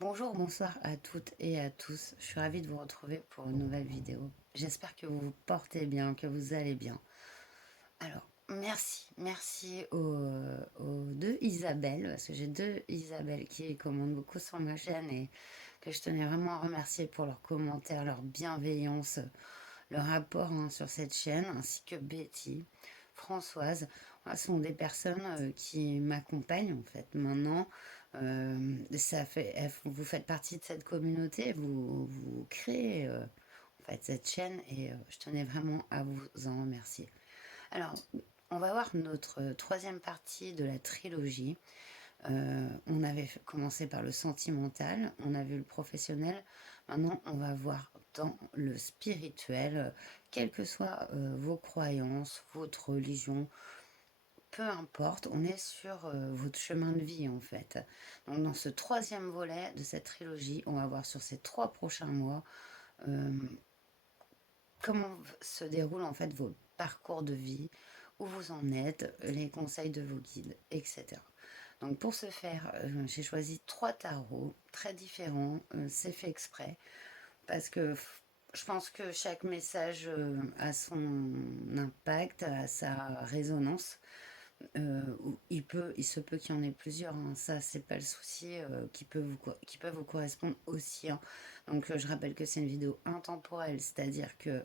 Bonjour, bonsoir à toutes et à tous. Je suis ravie de vous retrouver pour une nouvelle vidéo. J'espère que vous vous portez bien, que vous allez bien. Alors, merci aux deux Isabelle, parce que j'ai deux Isabelle qui commandent beaucoup sur ma chaîne et que je tenais vraiment à remercier pour leurs commentaires, leur bienveillance, leur rapport sur cette chaîne, ainsi que Betty, Françoise. Voilà, ce sont des personnes qui m'accompagnent en fait maintenant. Vous faites partie de cette communauté, vous créez en fait cette chaîne et je tenais vraiment à vous en remercier. Alors, on va voir notre troisième partie de la trilogie. On avait commencé par le sentimental, on a vu le professionnel. Maintenant, on va voir dans le spirituel, quelles que soient vos croyances, votre religion, peu importe, on est sur votre chemin de vie en fait. Donc, dans ce troisième volet de cette trilogie, on va voir sur ces 3 prochains mois euh, comment se déroulent en fait vos parcours de vie, où vous en êtes, les conseils de vos guides, etc. Donc pour ce faire, j'ai choisi 3 tarots très différents. C'est fait exprès parce que je pense que chaque message a son impact, a sa résonance. Il se peut qu'il y en ait plusieurs, hein. Ça c'est pas le souci, qui peuvent vous correspondre aussi, hein. Donc je rappelle que c'est une vidéo intemporelle, c'est-à-dire que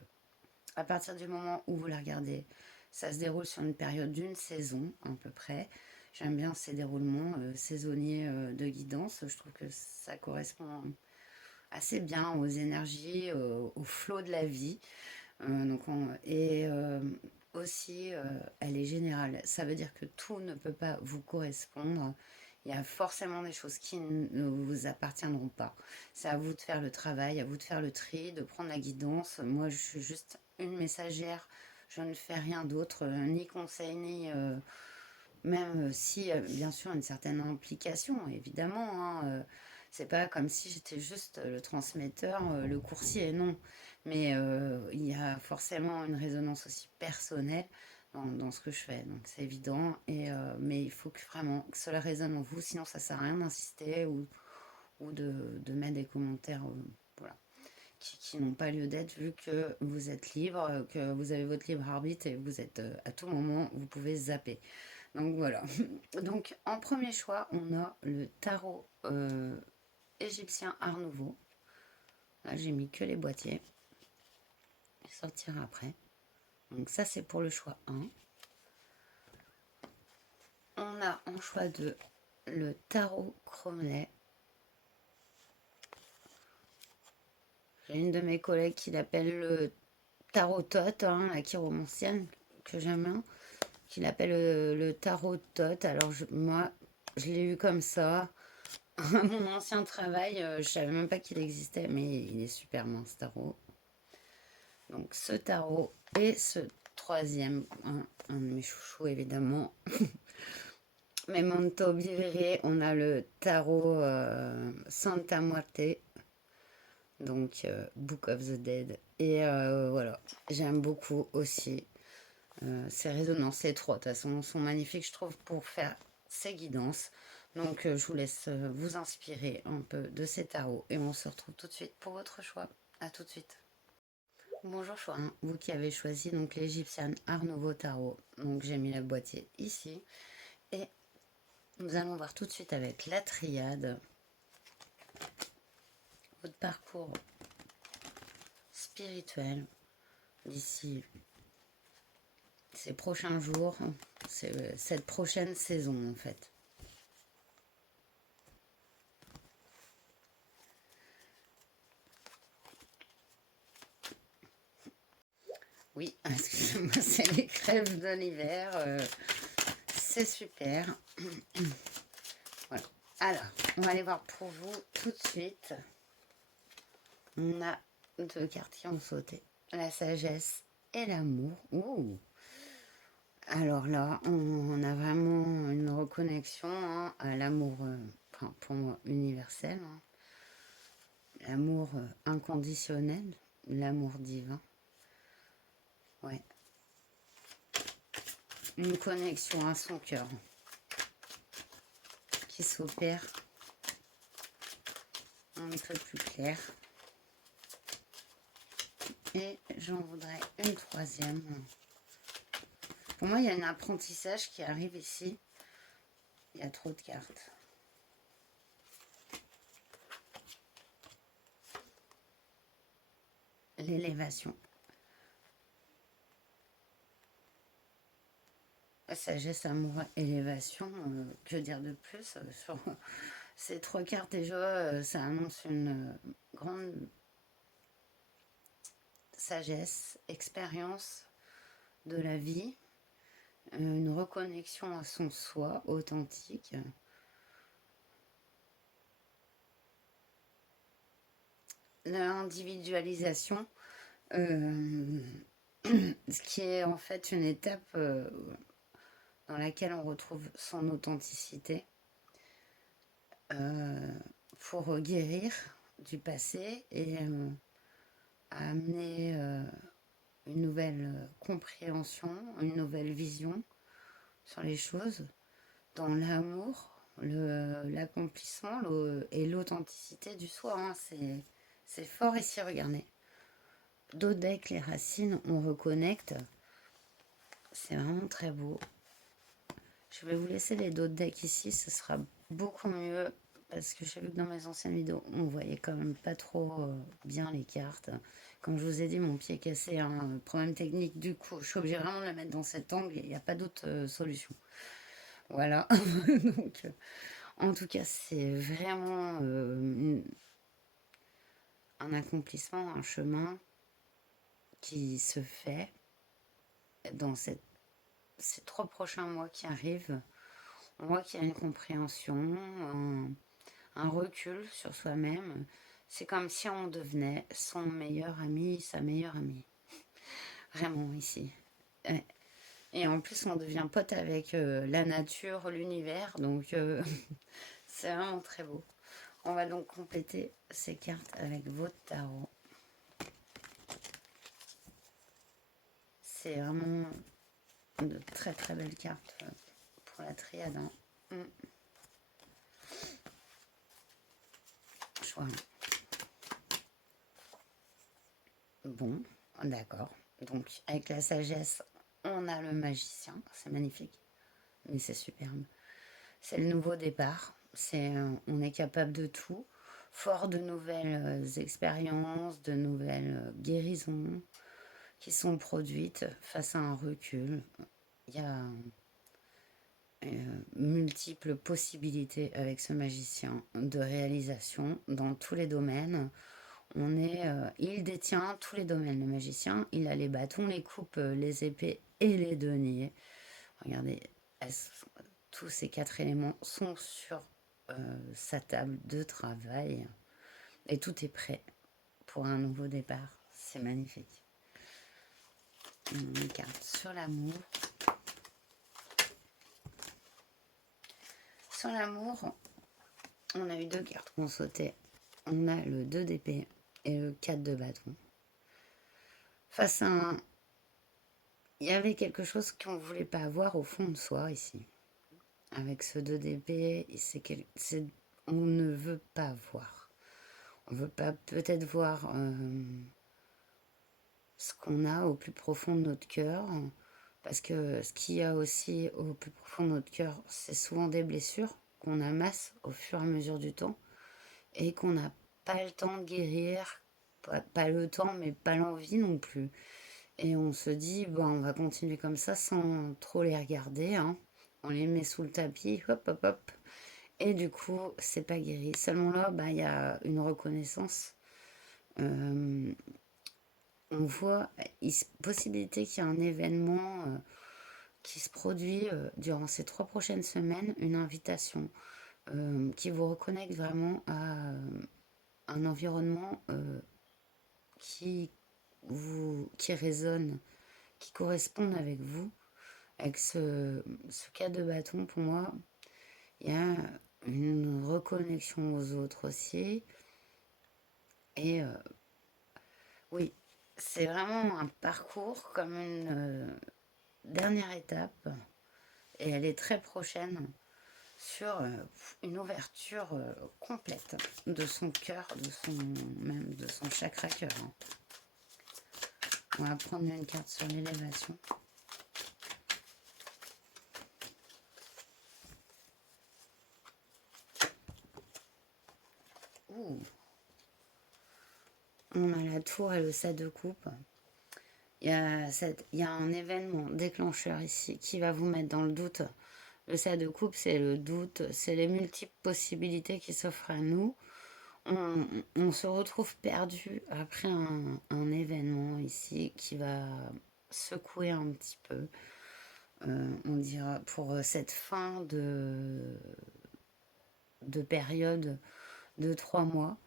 à partir du moment où vous la regardez, ça se déroule sur une période d'une saison à peu près. J'aime bien ces déroulements saisonniers de guidance. Je trouve que ça correspond assez bien aux énergies, au flot de la vie. Aussi, elle est générale. Ça veut dire que tout ne peut pas vous correspondre. Il y a forcément des choses qui ne vous appartiendront pas. C'est à vous de faire le travail, à vous de faire le tri, de prendre la guidance. Moi, je suis juste une messagère. Je ne fais rien d'autre, ni conseil, ni même si, bien sûr, une certaine implication, évidemment, hein, c'est pas comme si j'étais juste le transmetteur, le coursier, non. Mais il y a forcément une résonance aussi personnelle dans ce que je fais, donc c'est évident. Mais il faut que vraiment que cela résonne en vous, sinon ça sert à rien d'insister ou de mettre des commentaires, voilà, qui n'ont pas lieu d'être, vu que vous êtes libre, que vous avez votre libre arbitre et vous êtes à tout moment, vous pouvez zapper. Donc voilà. Donc en premier choix, on a le tarot égyptien Art Nouveau. Là, j'ai mis que les boîtiers. Il sortira après. Donc ça, c'est pour le choix 1. On a en choix 2 le tarot Cromlech. J'ai une de mes collègues qui l'appelle le tarot Tot, hein, la chiromancienne, que j'aime bien, qui l'appelle le tarot Tot. Alors moi, je l'ai eu comme ça. Mon ancien travail, je savais même pas qu'il existait, mais il est super mince tarot. Donc ce tarot et ce troisième, un de mes chouchous évidemment. Memento Vivere, on a le tarot Santa Muerte, donc Book of the Dead. Et voilà, j'aime beaucoup aussi ces résonances. Les trois, de toute façon, sont magnifiques, je trouve, pour faire ces guidances. Donc je vous laisse vous inspirer un peu de ces tarots et on se retrouve tout de suite pour votre choix. À tout de suite. Bonjour choix, hein, vous qui avez choisi donc l'égyptienne Art Nouveau Tarot. Donc j'ai mis le boîtier ici et nous allons voir tout de suite avec la triade votre parcours spirituel d'ici ces prochains jours, cette prochaine saison en fait. Oui, excusez-moi, c'est les crèves de l'hiver, c'est super. Voilà. Alors, on va aller voir pour vous tout de suite. On a 2 cartes qui ont sauté. La sagesse et l'amour. Ouh. Alors là, on a vraiment une reconnexion, hein, à l'amour, enfin, pour moi, universel, hein. L'amour inconditionnel, l'amour divin. Ouais. Une connexion à son cœur qui s'opère un peu plus clair. Et j'en voudrais une troisième. Pour moi, il y a un apprentissage qui arrive ici. Il y a trop de cartes. L'élévation. Sagesse, amour, élévation. Que dire de plus sur ces trois cartes déjà, ça annonce une grande sagesse, expérience de la vie, une reconnexion à son soi authentique. L'individualisation, ce qui est en fait une étape dans laquelle on retrouve son authenticité pour guérir du passé et amener une nouvelle compréhension, une nouvelle vision sur les choses, dans l'amour, l'accomplissement et l'authenticité du soi. Hein. C'est fort ici, regardez. Dodec, les racines, on reconnecte. C'est vraiment très beau. Je vais vous laisser les dodec ici, ce sera beaucoup mieux parce que j'ai vu que dans mes anciennes vidéos, on voyait quand même pas trop bien les cartes. Comme je vous ai dit, mon pied est cassé, un problème technique, du coup, je suis obligée vraiment de la mettre dans cet angle, il n'y a pas d'autre solution. Voilà. Donc, en tout cas, c'est vraiment un accomplissement, un chemin qui se fait dans ces 3 prochains mois qui arrivent. On voit qu'il y a une compréhension, un recul sur soi-même. C'est comme si on devenait son meilleur ami, sa meilleure amie. Vraiment ici. Et en plus, on devient pote avec la nature, l'univers. Donc, c'est vraiment très beau. On va donc compléter ces cartes avec votre tarot. C'est vraiment de très très belles cartes pour la triade. Hein. Voilà. Bon, d'accord. Donc, avec la sagesse, on a le magicien. C'est magnifique. Mais c'est superbe. C'est le nouveau départ. On est capable de tout. Fort de nouvelles expériences, de nouvelles guérisons qui sont produites face à un recul. Il y a multiples possibilités avec ce magicien de réalisation dans tous les domaines. Il détient tous les domaines, le magicien. Il a les bâtons, les coupes, les épées et les deniers. Regardez, tous ces 4 éléments sont sur sa table de travail. Et tout est prêt pour un nouveau départ. C'est magnifique. Une carte sur l'amour. Sur l'amour, on a eu 2 cartes qu'on sautait. On a le 2 d'épée et le 4 de bâton. Face à un... Il y avait quelque chose qu'on ne voulait pas avoir au fond de soi ici. Avec ce 2 d'épée, on ne veut pas voir. On ne veut pas peut-être voir ce qu'on a au plus profond de notre cœur. Parce que ce qu'il y a aussi au plus profond de notre cœur, c'est souvent des blessures qu'on amasse au fur et à mesure du temps et qu'on n'a pas le temps de guérir, pas le temps, mais pas l'envie non plus. Et on se dit, bon, on va continuer comme ça sans trop les regarder. Hein. On les met sous le tapis, hop, hop, hop. Et du coup, c'est pas guéri. Seulement là, bah, y a une reconnaissance. On voit possibilité qu'il y ait un événement qui se produit durant ces 3 prochaines semaines, une invitation qui vous reconnecte vraiment à un environnement qui résonne, qui correspond avec vous. Avec ce cas de bâton, pour moi, il y a une reconnexion aux autres aussi. Et oui, c'est vraiment un parcours comme une dernière étape. Et elle est très prochaine. sur une ouverture complète de son cœur, même de son chakra cœur. Hein. On va prendre une carte sur l'élévation. Ouh. On a la tour et le 7 de coupe. Il y a un événement déclencheur ici qui va vous mettre dans le doute. Le 7 de coupe, c'est le doute, c'est les multiples possibilités qui s'offrent à nous. On se retrouve perdu après un événement ici qui va secouer un petit peu. On dira pour cette fin de période de 3 mois.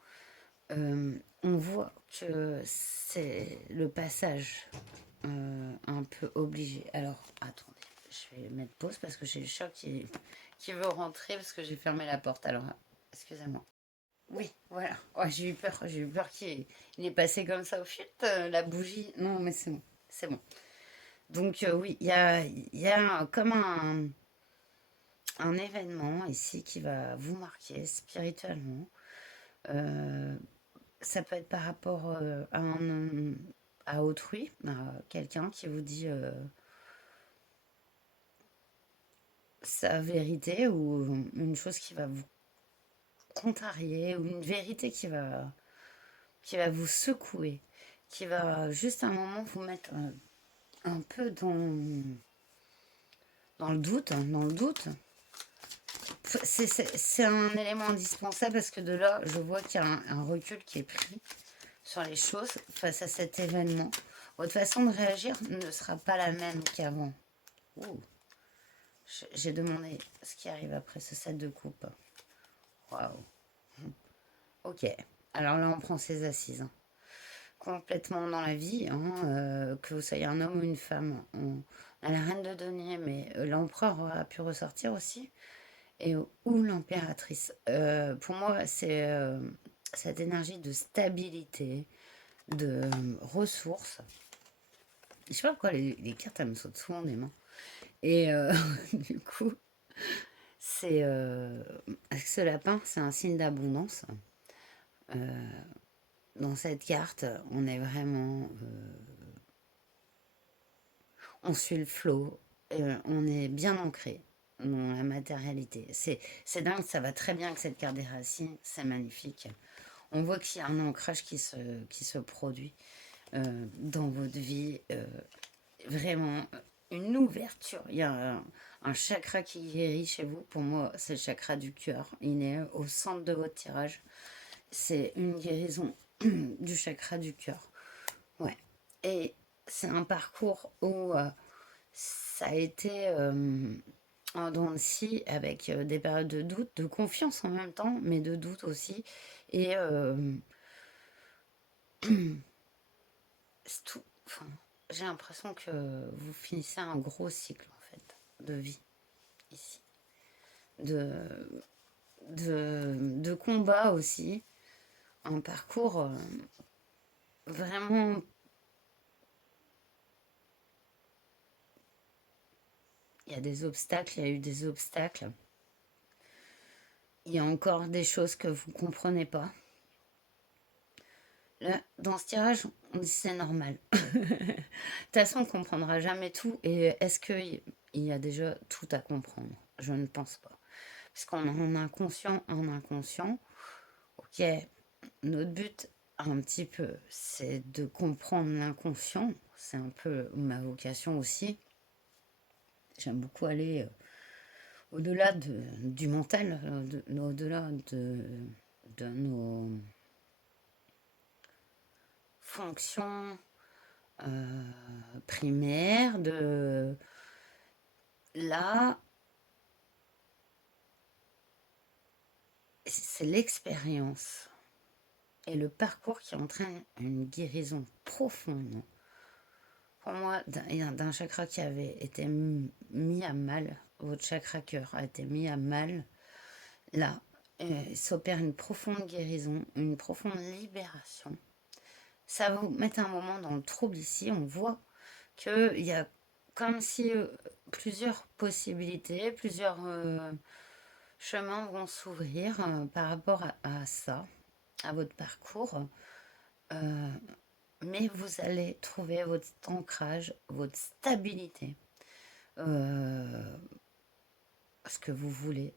On voit que c'est le passage un peu obligé. Alors, attendez, je vais mettre pause parce que j'ai le chat qui veut rentrer parce que j'ai fermé la porte. Alors, excusez-moi. Oui, voilà. Ouais, j'ai eu peur qu'il est passé comme ça au fut, la bougie. Non, mais c'est bon, c'est bon. Donc, oui, il y a comme un événement ici qui va vous marquer spirituellement. Euh, Ça peut être par rapport à autrui, à quelqu'un qui vous dit sa vérité ou une chose qui va vous contrarier ou une vérité qui va vous secouer, qui va juste un moment vous mettre un peu dans le doute, hein, dans le doute. C'est un élément indispensable parce que de là, je vois qu'il y a un recul qui est pris sur les choses face à cet événement. Votre façon de réagir ne sera pas la même qu'avant. Ouh. J'ai demandé ce qui arrive après ce set de coupe. Waouh. Ok. Alors là, on prend ses assises. Hein. Complètement dans la vie, hein, que vous soyez un homme ou une femme. On a la reine de denier, mais l'empereur a pu ressortir aussi. Ou l'impératrice. Pour moi, c'est cette énergie de stabilité, de ressources. Je sais pas pourquoi les cartes, elles me sautent souvent des mains. Et du coup, c'est ce lapin, c'est un signe d'abondance. Dans cette carte, on est vraiment, on suit le flot, on est bien ancré dans la matérialité. C'est dingue, ça va très bien avec cette carte des racines, c'est magnifique. On voit qu'il y a un ancrage qui se produit dans votre vie, vraiment une ouverture. Il y a un chakra qui guérit chez vous. Pour moi, c'est le chakra du cœur. Il est au centre de votre tirage. C'est une guérison du chakra du cœur. Ouais. Et c'est un parcours où ça a été en dents de scie avec des périodes de doute, de confiance en même temps, mais de doute aussi. Et c'est tout. Enfin, j'ai l'impression que vous finissez un gros cycle en fait de vie ici, de de combat aussi, un parcours vraiment. Il y a des obstacles, il y a eu des obstacles. Il y a encore des choses que vous ne comprenez pas. Là, dans ce tirage, on dit c'est normal. De toute façon, on ne comprendra jamais tout. Et est-ce qu'il y a déjà tout à comprendre? Je ne pense pas. Parce qu'on a en inconscient, ok, notre but, un petit peu, c'est de comprendre l'inconscient. C'est un peu ma vocation aussi. J'aime beaucoup aller au-delà du mental, au-delà de nos fonctions primaires, de là, c'est l'expérience et le parcours qui entraîne une guérison profonde. Pour moi, d'un chakra qui avait été mis à mal, votre chakra cœur a été mis à mal, là, s'opère une profonde guérison, une profonde libération. Ça va vous mettre un moment dans le trouble ici. On voit qu'il y a comme si plusieurs possibilités, plusieurs chemins vont s'ouvrir par rapport à ça, à votre parcours. Euh, mais vous allez trouver votre ancrage, votre stabilité, euh, ce que vous voulez,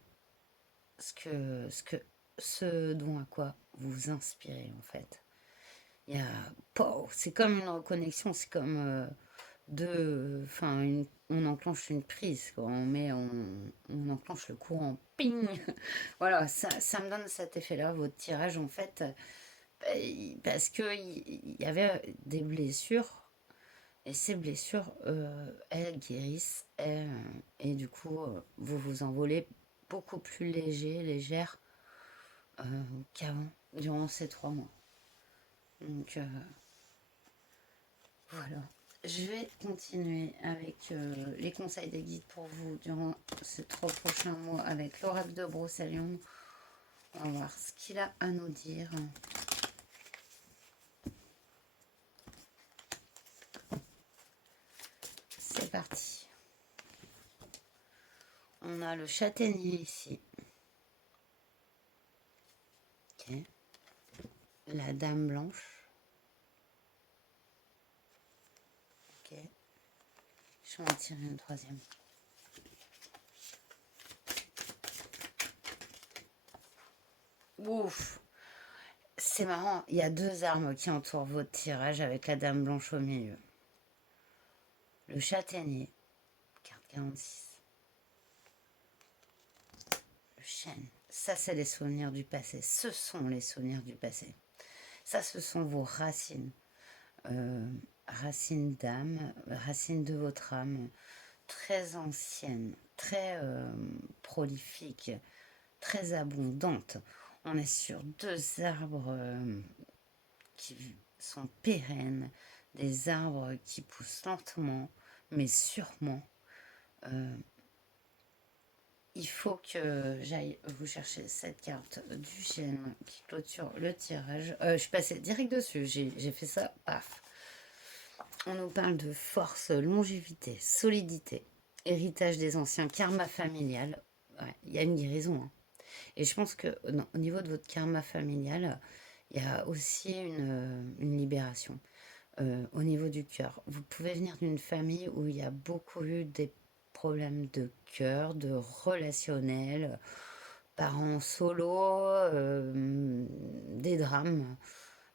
ce dont à quoi vous vous inspirez en fait. Il y a, c'est comme une reconnexion, c'est comme on enclenche une prise, quoi. On enclenche le courant, ping. Voilà, ça me donne cet effet-là, votre tirage en fait, parce que il y avait des blessures. Et ces blessures, elles guérissent, et du coup, vous vous envolez beaucoup plus léger, légère qu'avant, durant ces 3 mois. Donc voilà. Je vais continuer avec les conseils des guides pour vous durant ces 3 prochains mois avec l'oracle de Brocéliande. On va voir ce qu'il a à nous dire. C'est parti. On a le châtaignier ici. Ok. La dame blanche. Ok. Je vais en tirer une troisième. Ouf. C'est marrant, il y a 2 armes qui entourent votre tirage avec la dame blanche au milieu. Le châtaignier, carte 46. Le chêne, ça c'est les souvenirs du passé. Ce sont les souvenirs du passé. Ça, ce sont vos racines. Racines d'âme, racines de votre âme, très anciennes, très prolifiques, très abondantes. On est sur 2 arbres qui sont pérennes, des arbres qui poussent lentement, mais sûrement. Il faut que j'aille vous chercher cette carte du chêne qui clôture le tirage. Je suis passée direct dessus, j'ai fait ça, paf. On nous parle de force, longévité, solidité, héritage des anciens, karma familial. Ouais, il y a une guérison, hein. Et je pense que au niveau de votre karma familial, il y a aussi une libération. Au niveau du cœur, vous pouvez venir d'une famille où il y a beaucoup eu des problèmes de cœur, de relationnel, parents solo, des drames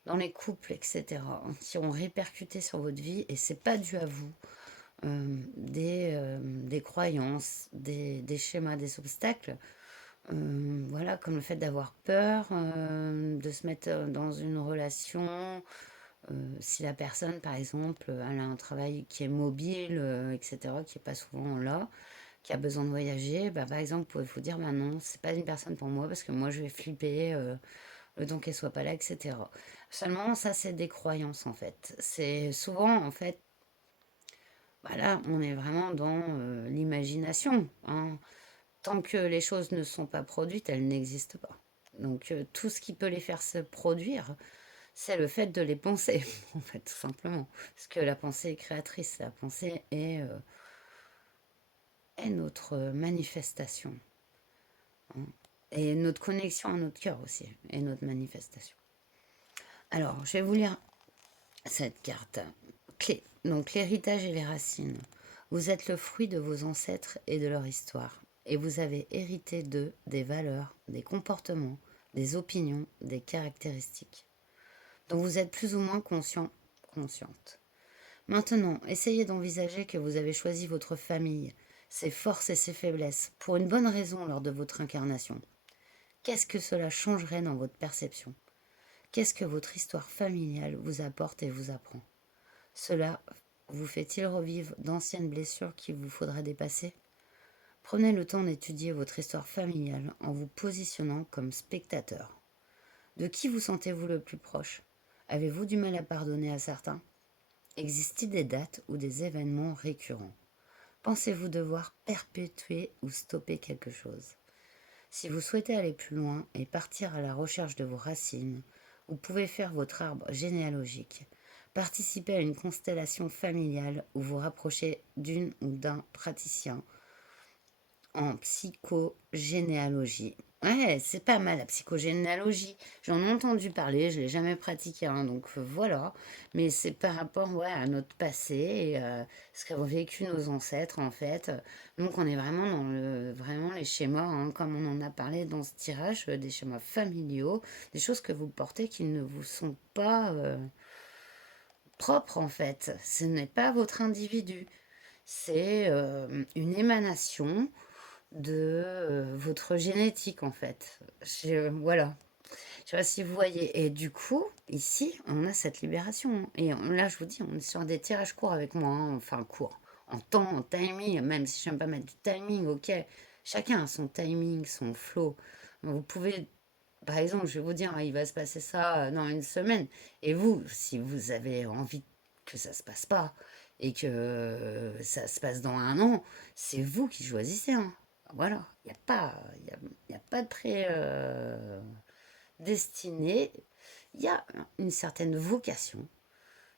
dans les couples, etc., qui ont répercuté sur votre vie et c'est pas dû à vous. Des croyances, des schémas, des obstacles, voilà, comme le fait d'avoir peur, de se mettre dans une relation, si la personne, par exemple, elle a un travail qui est mobile, etc., qui n'est pas souvent là, qui a besoin de voyager, bah, par exemple, vous pouvez vous dire, bah non, c'est pas une personne pour moi parce que moi je vais flipper le temps qu'elle soit pas là, etc. Seulement, ça, c'est des croyances en fait. C'est souvent, en fait, bah là, on est vraiment dans l'imagination, hein. Tant que les choses ne sont pas produites, elles n'existent pas. Donc, tout ce qui peut les faire se produire, c'est le fait de les penser, en fait, tout simplement. Parce que la pensée est créatrice, la pensée est notre manifestation, hein. Et notre connexion à notre cœur aussi, est notre manifestation. Alors, je vais vous lire cette carte. Clé. Donc, l'héritage et les racines. Vous êtes le fruit de vos ancêtres et de leur histoire. Et vous avez hérité d'eux des valeurs, des comportements, des opinions, des caractéristiques dont vous êtes plus ou moins conscient, consciente. Maintenant, essayez d'envisager que vous avez choisi votre famille, ses forces et ses faiblesses, pour une bonne raison lors de votre incarnation. Qu'est-ce que cela changerait dans votre perception? Qu'est-ce que votre histoire familiale vous apporte et vous apprend? Cela vous fait-il revivre d'anciennes blessures qu'il vous faudra dépasser? Prenez le temps d'étudier votre histoire familiale en vous positionnant comme spectateur. De qui vous sentez-vous le plus proche? Avez-vous du mal à pardonner à certains? Existent-ils des dates ou des événements récurrents? Pensez-vous devoir perpétuer ou stopper quelque chose? Si vous souhaitez aller plus loin et partir à la recherche de vos racines, vous pouvez faire votre arbre généalogique, participer à une constellation familiale ou vous rapprocher d'une ou d'un praticien en psychogénéalogie. Ouais, c'est pas mal la psychogénéalogie. J'en ai entendu parler, je l'ai jamais pratiqué, hein, donc voilà. Mais c'est par rapport ouais, à notre passé et ce qu'ont vécu nos ancêtres en fait. Donc on est vraiment dans vraiment les schémas, hein, comme on en a parlé dans ce tirage, des schémas familiaux, des choses que vous portez qui ne vous sont pas propres en fait. Ce n'est pas votre individu. C'est une émanation de votre génétique en fait. Voilà. Je sais pas si vous voyez. Et du coup, ici, on a cette libération. Et là, je vous dis, on est sur des tirages courts avec moi. Hein. Enfin, courts. En temps, en timing, même si je n'aime pas mettre du timing, ok. Chacun a son timing, son flow. Vous pouvez, par exemple, je vais vous dire, hein, il va se passer ça dans une semaine. Et vous, si vous avez envie que ça se passe pas et que ça se passe dans un an, c'est vous qui choisissez. Hein. Voilà, il n'y a pas, y a pas de prédestiné. Il y a une certaine vocation.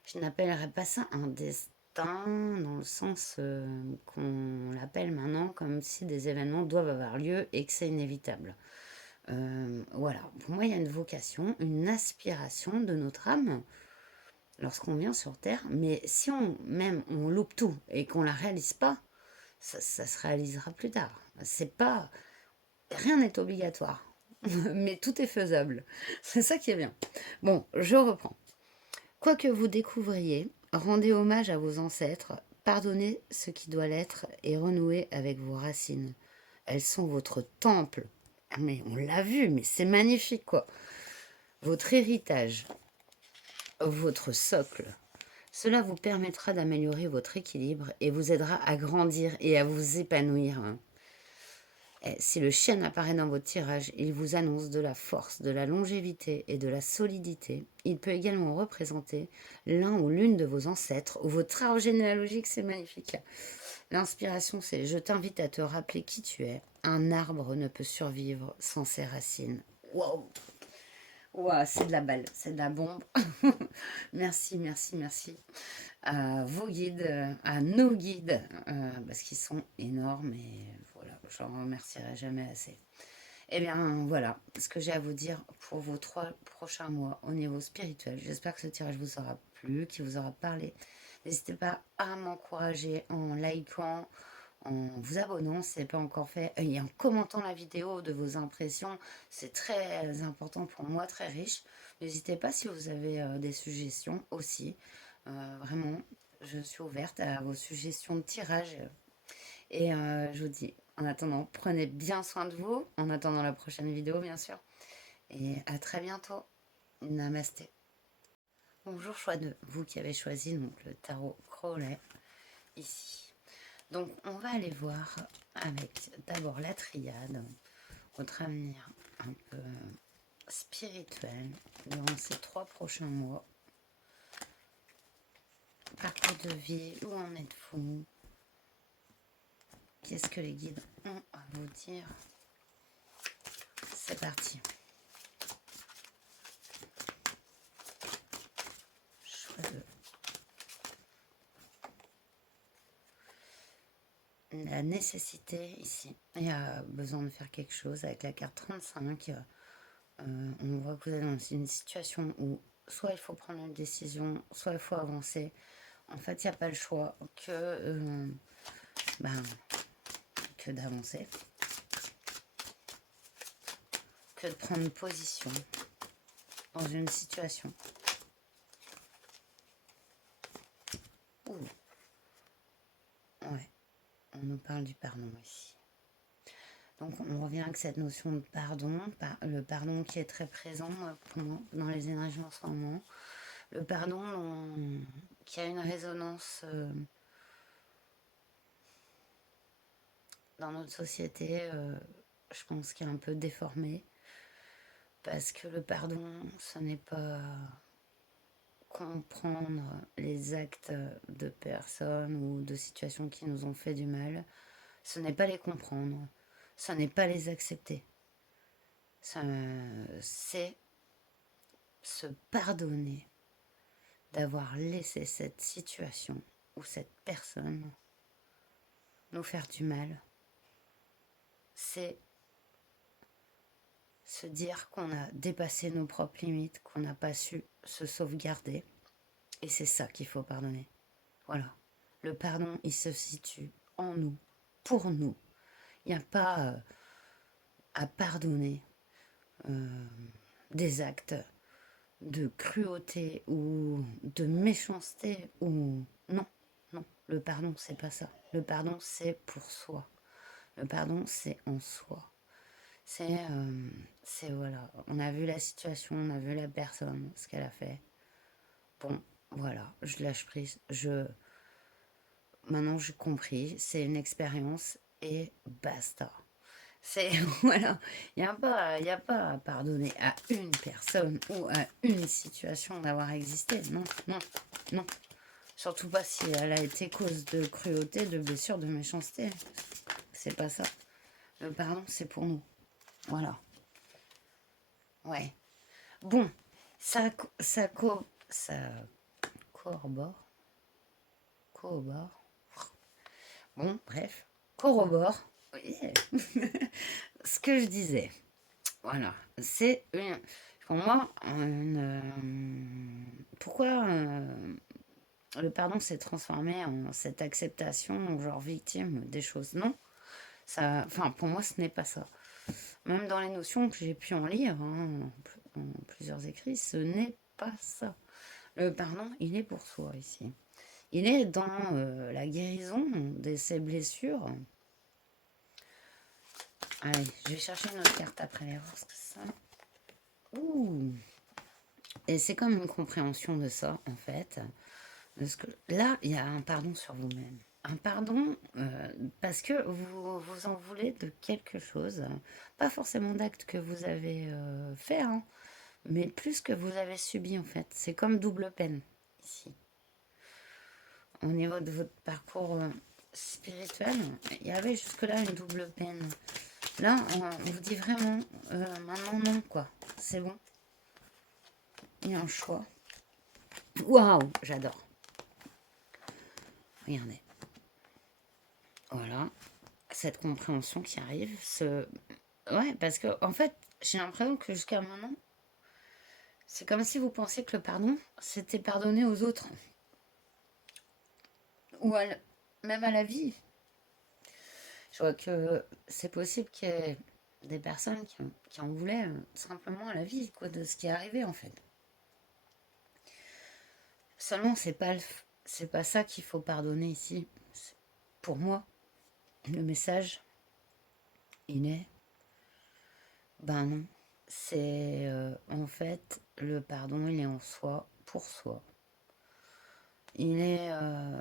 Je n'appellerais pas ça un destin dans le sens qu'on l'appelle maintenant comme si des événements doivent avoir lieu et que c'est inévitable. Voilà, pour moi, il y a une vocation, une aspiration de notre âme lorsqu'on vient sur Terre. Mais si on loupe tout et qu'on la réalise pas, ça se réalisera plus tard. C'est pas, rien n'est obligatoire, mais tout est faisable. C'est ça qui est bien. Bon, je reprends. Quoi que vous découvriez, rendez hommage à vos ancêtres, pardonnez ce qui doit l'être et renouez avec vos racines. Elles sont votre temple. Ah, mais on l'a vu, mais c'est magnifique quoi. Votre héritage, votre socle. Cela vous permettra d'améliorer votre équilibre et vous aidera à grandir et à vous épanouir. Si le chêne apparaît dans votre tirage, il vous annonce de la force, de la longévité et de la solidité. Il peut également représenter l'un ou l'une de vos ancêtres ou votre arbre généalogique, c'est magnifique. L'inspiration, c'est je t'invite à te rappeler qui tu es. Un arbre ne peut survivre sans ses racines. Waouh! Wow, c'est de la balle, c'est de la bombe. Merci, merci, merci à vos guides, à nos guides, parce qu'ils sont énormes et voilà, j'en remercierai jamais assez. Eh bien, voilà ce que j'ai à vous dire pour vos 3 prochains mois au niveau spirituel. J'espère que ce tirage vous aura plu, qu'il vous aura parlé. N'hésitez pas à m'encourager en likant, en vous abonnant si ce n'est pas encore fait, et en commentant la vidéo de vos impressions. C'est très important pour moi, très riche. N'hésitez pas si vous avez des suggestions aussi. Vraiment, je suis ouverte à vos suggestions de tirage. Et je vous dis, en attendant, prenez bien soin de vous. En attendant la prochaine vidéo, bien sûr. Et à très bientôt. Namasté. Bonjour, choix de vous qui avez choisi donc, le tarot Crowley ici. Donc, on va aller voir avec d'abord la triade, votre avenir un peu spirituel durant ces 3 prochains mois. Parcours de vie, où en êtes-vous? Qu'est-ce que les guides ont à vous dire? C'est parti. Choix de la nécessité ici. Il y a besoin de faire quelque chose avec la carte 35. On voit que vous êtes dans une situation où soit il faut prendre une décision, soit il faut avancer. En fait, il n'y a pas le choix que d'avancer, que de prendre position dans une situation. Ouh. Ouais, on nous parle du pardon ici. Donc on revient avec cette notion de pardon, le pardon qui est très présent pour moi dans les énergies en ce moment. Le pardon qui a une résonance dans notre société, je pense qu'il est un peu déformé. Parce que le pardon, ce n'est pas comprendre les actes de personnes ou de situations qui nous ont fait du mal. Ce n'est pas les comprendre. Ce n'est pas les accepter. C'est se pardonner d'avoir laissé cette situation ou cette personne nous faire du mal c'est se dire qu'on a dépassé nos propres limites, qu'on n'a pas su se sauvegarder. Et c'est ça qu'il faut pardonner. Voilà. Le pardon, il se situe en nous, pour nous. Il n'y a pas à pardonner des actes de cruauté ou de méchanceté ou non, non. Le pardon, c'est pas ça. Le pardon, c'est pour soi. Le pardon, c'est en soi. C'est voilà. On a vu la situation, on a vu la personne, ce qu'elle a fait. Bon, voilà, je lâche prise. Maintenant, j'ai compris. C'est une expérience et basta. C'est, voilà, y a pas à pardonner à une personne ou à une situation d'avoir existé. Non, non, non. Surtout pas si elle a été cause de cruauté, de blessure, de méchanceté. C'est pas ça. Le pardon, c'est pour nous. Voilà. Ouais. Bon, ça corrobore. Corrobore. Bon, bref. Corrobore. Oui. Ce que je disais. Voilà, pour moi, pourquoi le pardon s'est transformé en cette acceptation, genre victime des choses. Non, ça, enfin, pour moi, ce n'est pas ça. Même dans les notions que j'ai pu en lire, hein, en plusieurs écrits, ce n'est pas ça. Le pardon, il est pour soi ici. Il est dans la guérison de ces blessures. Allez, je vais chercher une autre carte après les voir ce que c'est ça. Ouh. Et c'est comme une compréhension de ça, en fait. Parce que là, il y a un pardon sur vous-même. Un pardon parce que vous vous en voulez de quelque chose. Pas forcément d'acte que vous avez fait, hein, mais plus que vous avez subi, en fait. C'est comme double peine, ici. Au niveau de votre parcours spirituel, il y avait jusque-là une double peine. Là, on vous dit vraiment, maintenant non, quoi. C'est bon. Il y a un choix. Waouh, j'adore. Regardez. Voilà. Cette compréhension qui arrive. Ouais, parce que, en fait, j'ai l'impression que jusqu'à maintenant, c'est comme si vous pensiez que le pardon, c'était pardonner aux autres. Ou même à la vie. Je vois que c'est possible qu'il y ait des personnes qui en voulaient simplement à la vie, quoi, de ce qui est arrivé, en fait. Seulement, c'est pas ça qu'il faut pardonner ici. Pour moi, le message, il est, ben non. C'est en fait, le pardon, il est en soi, pour soi. Il est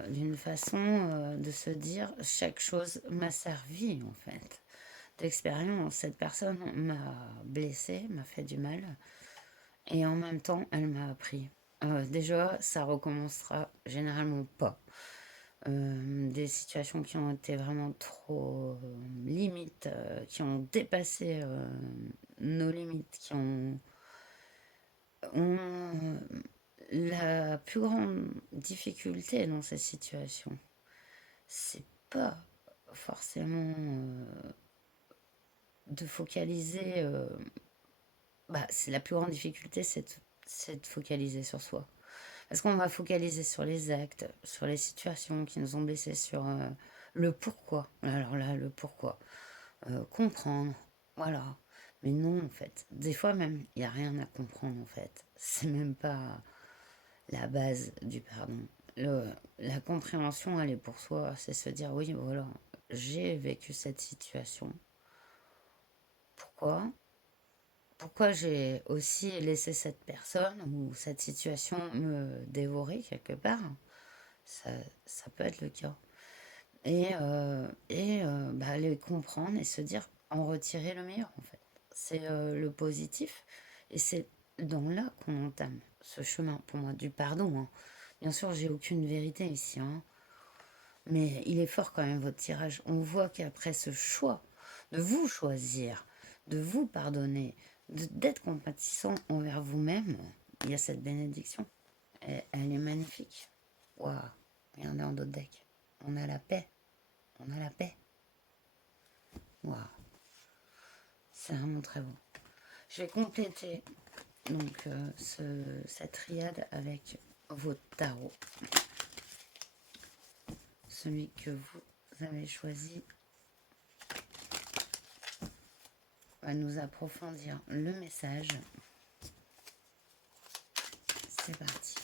d'une façon de se dire, chaque chose m'a servi, en fait. D'expérience, cette personne m'a blessée, m'a fait du mal, et en même temps, elle m'a appris. Déjà, ça recommencera généralement pas. Des situations qui ont été vraiment trop limites, qui ont dépassé nos limites, ont la plus grande difficulté dans ces situations. C'est pas forcément de focaliser. C'est la plus grande difficulté, c'est de focaliser sur soi. Parce qu'on va focaliser sur les actes, sur les situations qui nous ont blessés, sur le pourquoi. Alors là, le pourquoi. Comprendre, voilà. Mais non, en fait. Des fois même, il n'y a rien à comprendre, en fait. C'est même pas la base du pardon. La compréhension, elle est pour soi. C'est se dire, oui, voilà, j'ai vécu cette situation. Pourquoi? Pourquoi j'ai aussi laissé cette personne ou cette situation me dévorer quelque part? Ça, ça peut être le cas. Les comprendre et se dire en retirer le meilleur en fait. C'est le positif et c'est dans là qu'on entame ce chemin pour moi du pardon, hein. Bien sûr, j'ai aucune vérité ici, hein, mais il est fort quand même votre tirage. On voit qu'après ce choix de vous choisir, de vous pardonner, d'être compatissant envers vous-même, il y a cette bénédiction. Elle est magnifique. Waouh, regardez en d'autres deck. On a la paix. On a la paix. Waouh. C'est vraiment très beau. Je vais compléter donc cette triade avec votre tarot. Celui que vous avez choisi va nous approfondir le message. C'est parti.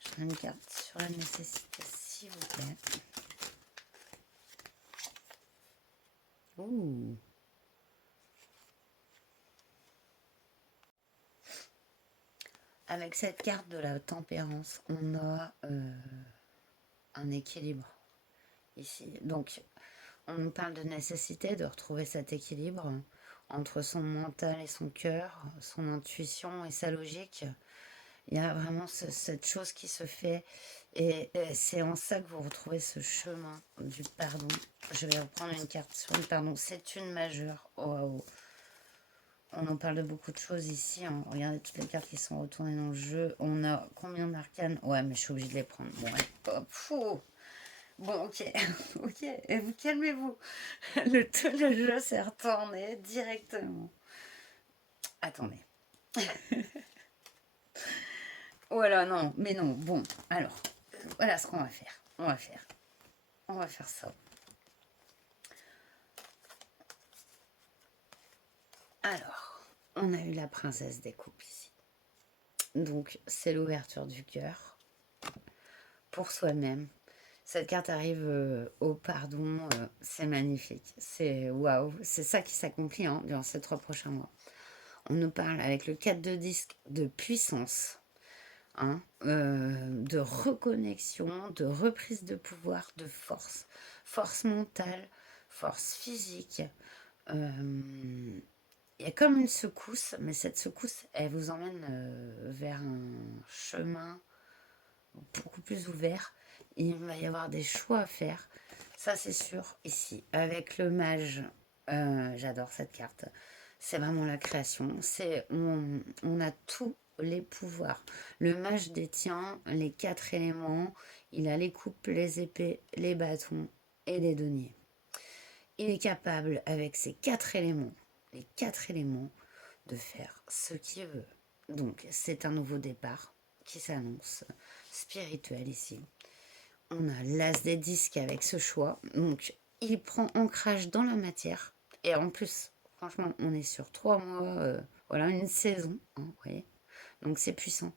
Je prends une carte sur la nécessité, s'il vous plaît. Ouh. Avec cette carte de la tempérance, on a un équilibre ici. Donc, on nous parle de nécessité de retrouver cet équilibre entre son mental et son cœur, son intuition et sa logique. Il y a vraiment cette chose qui se fait et c'est en ça que vous retrouvez ce chemin du pardon. Je vais reprendre une carte sur le pardon. C'est une majeure. Waouh. On en parle de beaucoup de choses ici. Hein. Regardez toutes les cartes qui sont retournées dans le jeu. On a combien d'arcanes? Ouais, mais je suis obligée de les prendre. Bon, ouais. Hop, fou. Bon, ok. Ok. Et vous calmez-vous. Le jeu s'est retourné directement. Attendez. Voilà, non. Mais non. Bon, alors. Voilà ce qu'on va faire. On va faire ça. Alors, on a eu la princesse des coupes ici. Donc, c'est l'ouverture du cœur pour soi-même. Cette carte arrive au pardon, c'est magnifique. C'est waouh, c'est ça qui s'accomplit hein, durant ces 3 prochains mois. On nous parle avec le 4 de disque de puissance, hein, de reconnexion, de reprise de pouvoir, de force. Force mentale, force physique. Il y a comme une secousse, mais cette secousse, elle vous emmène vers un chemin beaucoup plus ouvert. Il va y avoir des choix à faire. Ça, c'est sûr, ici. Avec le mage, j'adore cette carte. C'est vraiment la création. On a tous les pouvoirs. Le mage détient les 4 éléments. Il a les coupes, les épées, les bâtons et les deniers. Il est capable, avec ces 4 éléments, les 4 éléments, de faire ce qu'il veut. Donc, c'est un nouveau départ qui s'annonce spirituel ici. On a l'as des disques avec ce choix. Donc, il prend ancrage dans la matière. Et en plus, franchement, on est sur 3 mois, voilà, une saison. Hein, vous voyez. Donc, c'est puissant.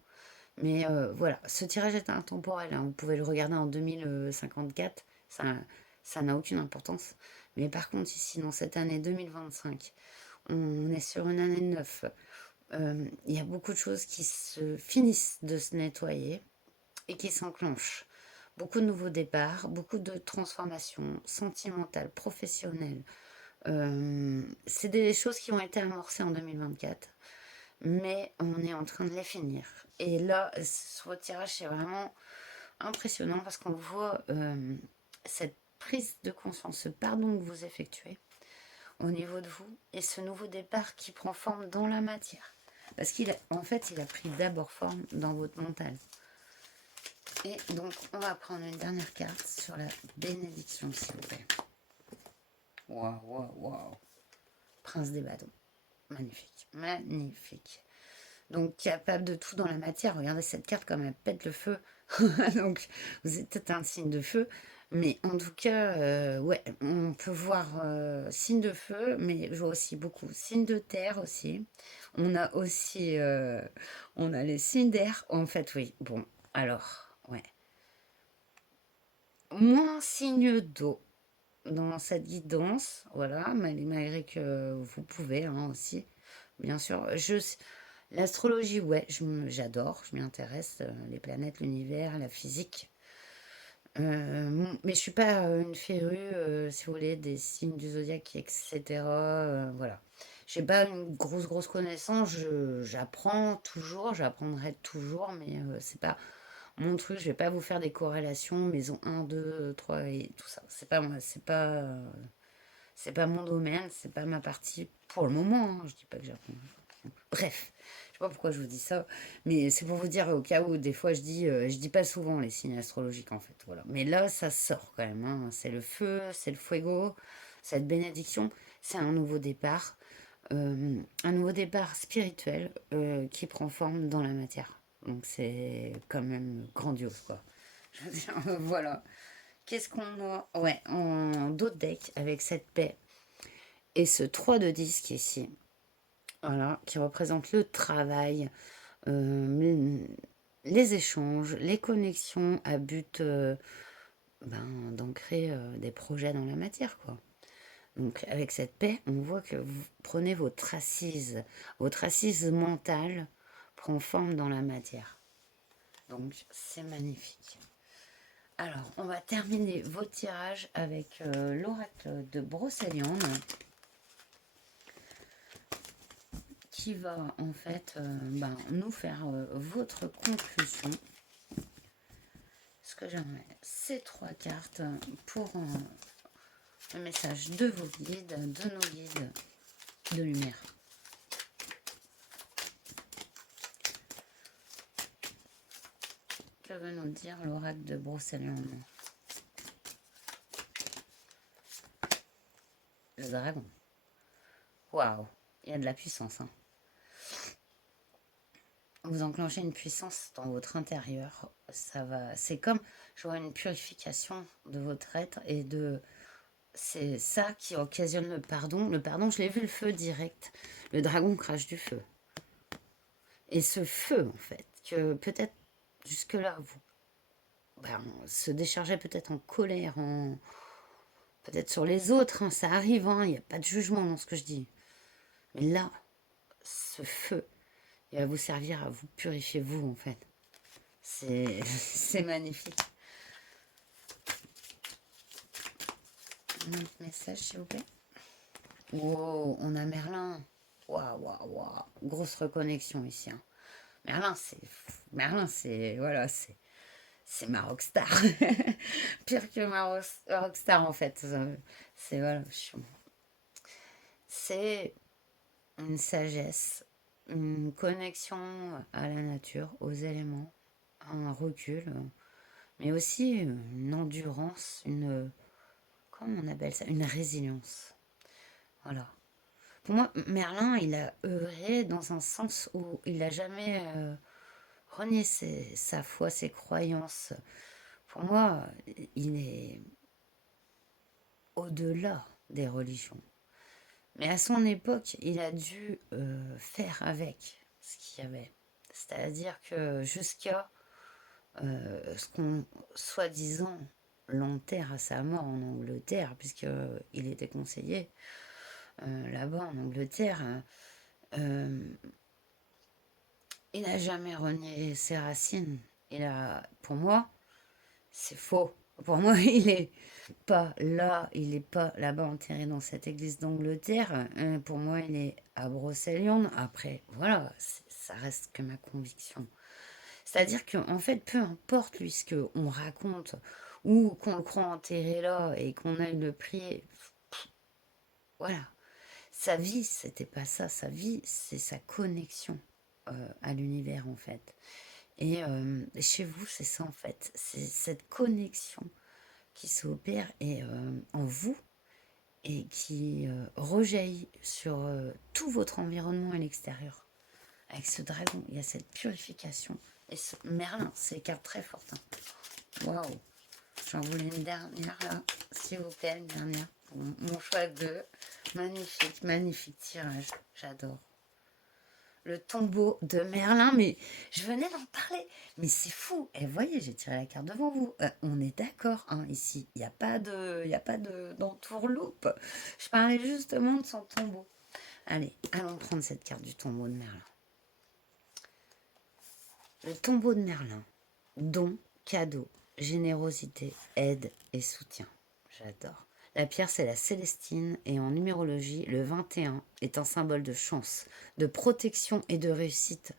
Mais voilà, ce tirage est intemporel. Hein, vous pouvez le regarder en 2054. Ça n'a aucune importance. Mais par contre, ici, dans cette année 2025, on est sur une année 9. Il y a beaucoup de choses qui se finissent de se nettoyer et qui s'enclenchent. Beaucoup de nouveaux départs, beaucoup de transformations sentimentales, professionnelles. C'est des choses qui ont été amorcées en 2024, mais on est en train de les finir. Et là, sur votre tirage, c'est vraiment impressionnant parce qu'on voit cette prise de conscience, ce pardon que vous effectuez au niveau de vous et ce nouveau départ qui prend forme dans la matière. Parce qu'en fait, il a pris d'abord forme dans votre mental. Et donc, on va prendre une dernière carte sur la bénédiction, s'il vous plaît. Waouh, waouh, waouh. Prince des bâtons. Magnifique, magnifique. Donc, capable de tout dans la matière. Regardez cette carte comme elle pète le feu. Donc, vous êtes peut-être un signe de feu. Mais en tout cas, ouais, on peut voir signe de feu, mais je vois aussi beaucoup signe de terre aussi. On a aussi, on a les signes d'air. En fait, oui. Bon, alors, ouais. Moins signe d'eau dans cette guidance, voilà, malgré que vous pouvez hein, aussi, bien sûr. L'astrologie, ouais, j'adore, je m'y intéresse, les planètes, l'univers, la physique. Mais je suis pas une férue, si vous voulez, des signes du zodiaque, etc. Voilà. J'ai pas une grosse connaissance, j'apprends toujours, j'apprendrai toujours, mais c'est pas mon truc, je vais pas vous faire des corrélations, maison 1, 2, 3 et tout ça. C'est pas moi, c'est pas mon domaine, c'est pas ma partie pour le moment. Hein. Je dis pas que j'apprends. Bref, je sais pas pourquoi je vous dis ça, mais c'est pour vous dire au cas où des fois je dis pas souvent les signes astrologiques en fait. Voilà. Mais là, ça sort quand même. Hein. C'est le feu, c'est le fuego, cette bénédiction, c'est un nouveau départ. un nouveau départ spirituel qui prend forme dans la matière. Donc c'est quand même grandiose, quoi. Je veux dire, voilà. Qu'est-ce qu'on a? Ouais, en d'autres decks avec cette paix et ce 3 de disque ici. Voilà, qui représente le travail, euh, les échanges, les connexions à but d'ancrer des projets dans la matière, quoi. Donc avec cette paix, on voit que vous prenez votre assise mentale prend forme dans la matière. Donc c'est magnifique. Alors, on va terminer vos tirages avec l'oracle de Brocéliande qui va en fait nous faire votre conclusion. Ce que j'aimerais, ces 3 cartes pour le message de vos guides, de nos guides de lumière. Que veut nous dire l'oracle de Brocéliande? Le dragon. Waouh, il y a de la puissance. Hein. Vous enclenchez une puissance dans votre intérieur. Ça va. C'est comme, je vois une purification de votre être et de. C'est ça qui occasionne le pardon. Le pardon, je l'ai vu, le feu direct. Le dragon crache du feu. Et ce feu, en fait, que peut-être jusque-là, vous se déchargeait peut-être en colère, peut-être sur les autres, hein, ça arrive, hein, il n'y a pas de jugement dans ce que je dis. Mais là, ce feu, il va vous servir à vous purifier vous, en fait. C'est magnifique. Un autre message, s'il vous plaît. Wow, on a Merlin. Waouh, waouh, waouh. Grosse reconnexion ici. Hein. Merlin, c'est, voilà, c'est ma rockstar. Pire que ma rockstar, en fait. C'est, voilà, c'est une sagesse, une connexion à la nature, aux éléments, un recul, mais aussi une endurance, comment on appelle ça? Une résilience. Voilà. Pour moi, Merlin, il a œuvré dans un sens où il n'a jamais renié sa foi, ses croyances. Pour moi, il est au-delà des religions. Mais à son époque, il a dû faire avec ce qu'il y avait. C'est-à-dire que jusqu'à ce qu'on, soi-disant, l'enterre à sa mort en Angleterre, puisqu'il était conseiller là-bas en Angleterre, il n'a jamais renié ses racines. Pour moi, c'est faux. Pour moi, il est pas là-bas enterré dans cette église d'Angleterre. Pour moi, il est à Brocéliande. Après, voilà, ça reste que ma conviction. C'est-à-dire qu'en fait, peu importe lui ce qu'on raconte ou qu'on le croit enterré là et qu'on aille le prier, voilà. Sa vie, c'était pas ça. Sa vie, c'est sa connexion à l'univers en fait. Et chez vous, c'est ça en fait. C'est cette connexion qui s'opère en vous et qui rejaillit sur tout votre environnement à l'extérieur. Avec ce dragon, il y a cette purification. Et ce Merlin, c'est une carte très forte. Hein. Waouh! J'en voulais une dernière là, s'il vous plaît, une dernière. Mon choix de magnifique, magnifique tirage. J'adore. Le tombeau de Merlin, mais je venais d'en parler. Mais c'est fou. Et vous voyez, j'ai tiré la carte devant vous. On est d'accord, hein, ici. Il n'y a pas d'entourloupe. Je parlais justement de son tombeau. Allez, allons prendre cette carte du tombeau de Merlin. Le tombeau de Merlin. Don, cadeau, générosité, aide et soutien. J'adore. La pierre, c'est la célestine et en numérologie, le 21 est un symbole de chance, de protection et de réussite.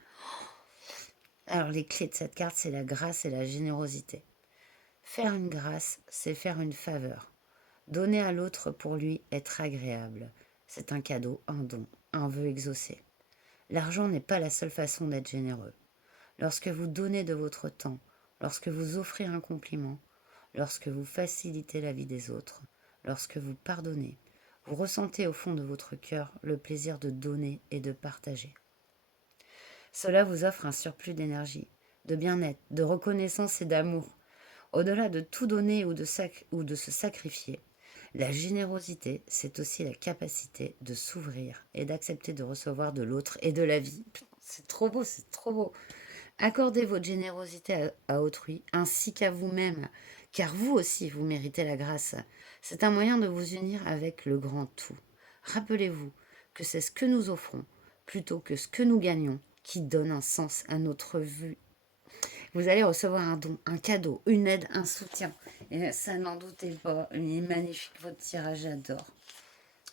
Alors, les clés de cette carte, c'est la grâce et la générosité. Faire une grâce, c'est faire une faveur. Donner à l'autre pour lui être agréable. C'est un cadeau, un don, un vœu exaucé. L'argent n'est pas la seule façon d'être généreux. Lorsque vous donnez de votre temps, lorsque vous offrez un compliment, lorsque vous facilitez la vie des autres, lorsque vous pardonnez, Vous ressentez au fond de votre cœur le plaisir de donner et de partager. Cela vous offre un surplus d'énergie, de bien-être, de reconnaissance et d'amour. Au-delà de tout donner ou de se sacrifier, la générosité, c'est aussi la capacité de s'ouvrir et d'accepter de recevoir de l'autre et de la vie. C'est trop beau, c'est trop beau. Accordez votre générosité à autrui ainsi qu'à vous-même, car vous aussi, vous méritez la grâce. C'est un moyen de vous unir avec le grand tout. Rappelez-vous que c'est ce que nous offrons, plutôt que ce que nous gagnons, qui donne un sens à notre vie. Vous allez recevoir un don, un cadeau, une aide, un soutien. Et ça, n'en doutez pas, il est magnifique, votre tirage, j'adore.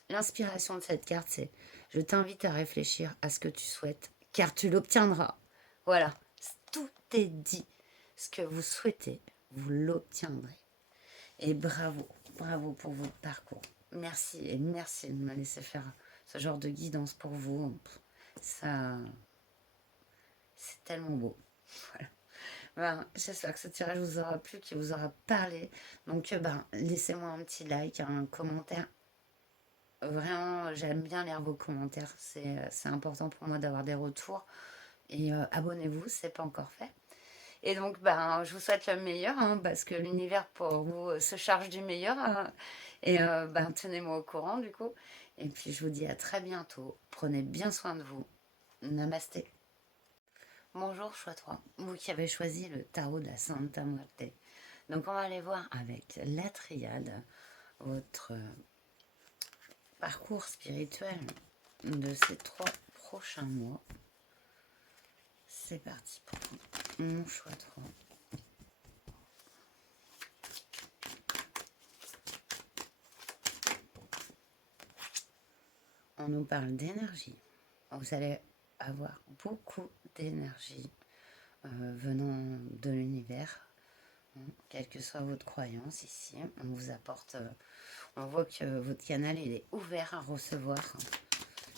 L'inspiration de cette carte, c'est je t'invite à réfléchir à ce que tu souhaites, car tu l'obtiendras. Voilà, tout est dit. Ce que vous souhaitez, vous l'obtiendrez. Et bravo, bravo pour votre parcours. Merci et merci de me laisser faire ce genre de guidance pour vous. Ça, c'est tellement beau. Voilà. Ben, j'espère que ce tirage vous aura plu, qu'il vous aura parlé. Donc, laissez-moi un petit like, un commentaire. Vraiment, j'aime bien lire vos commentaires. C'est important pour moi d'avoir des retours. Et abonnez-vous, si ce n'est pas encore fait. Et donc, je vous souhaite le meilleur, hein, parce que l'univers pour vous se charge du meilleur, hein. Et tenez-moi au courant, du coup. Et puis, je vous dis à très bientôt. Prenez bien soin de vous. Namasté. Bonjour, choix 3. Vous qui avez choisi le tarot de la Santa Muerte. Donc, on va aller voir avec la triade votre parcours spirituel de ces 3 prochains mois. C'est parti pour mon choix 3. On nous parle d'énergie. Vous allez avoir beaucoup d'énergie venant de l'univers. Quelle que soit votre croyance ici, on vous apporte, on voit que votre canal il est ouvert à recevoir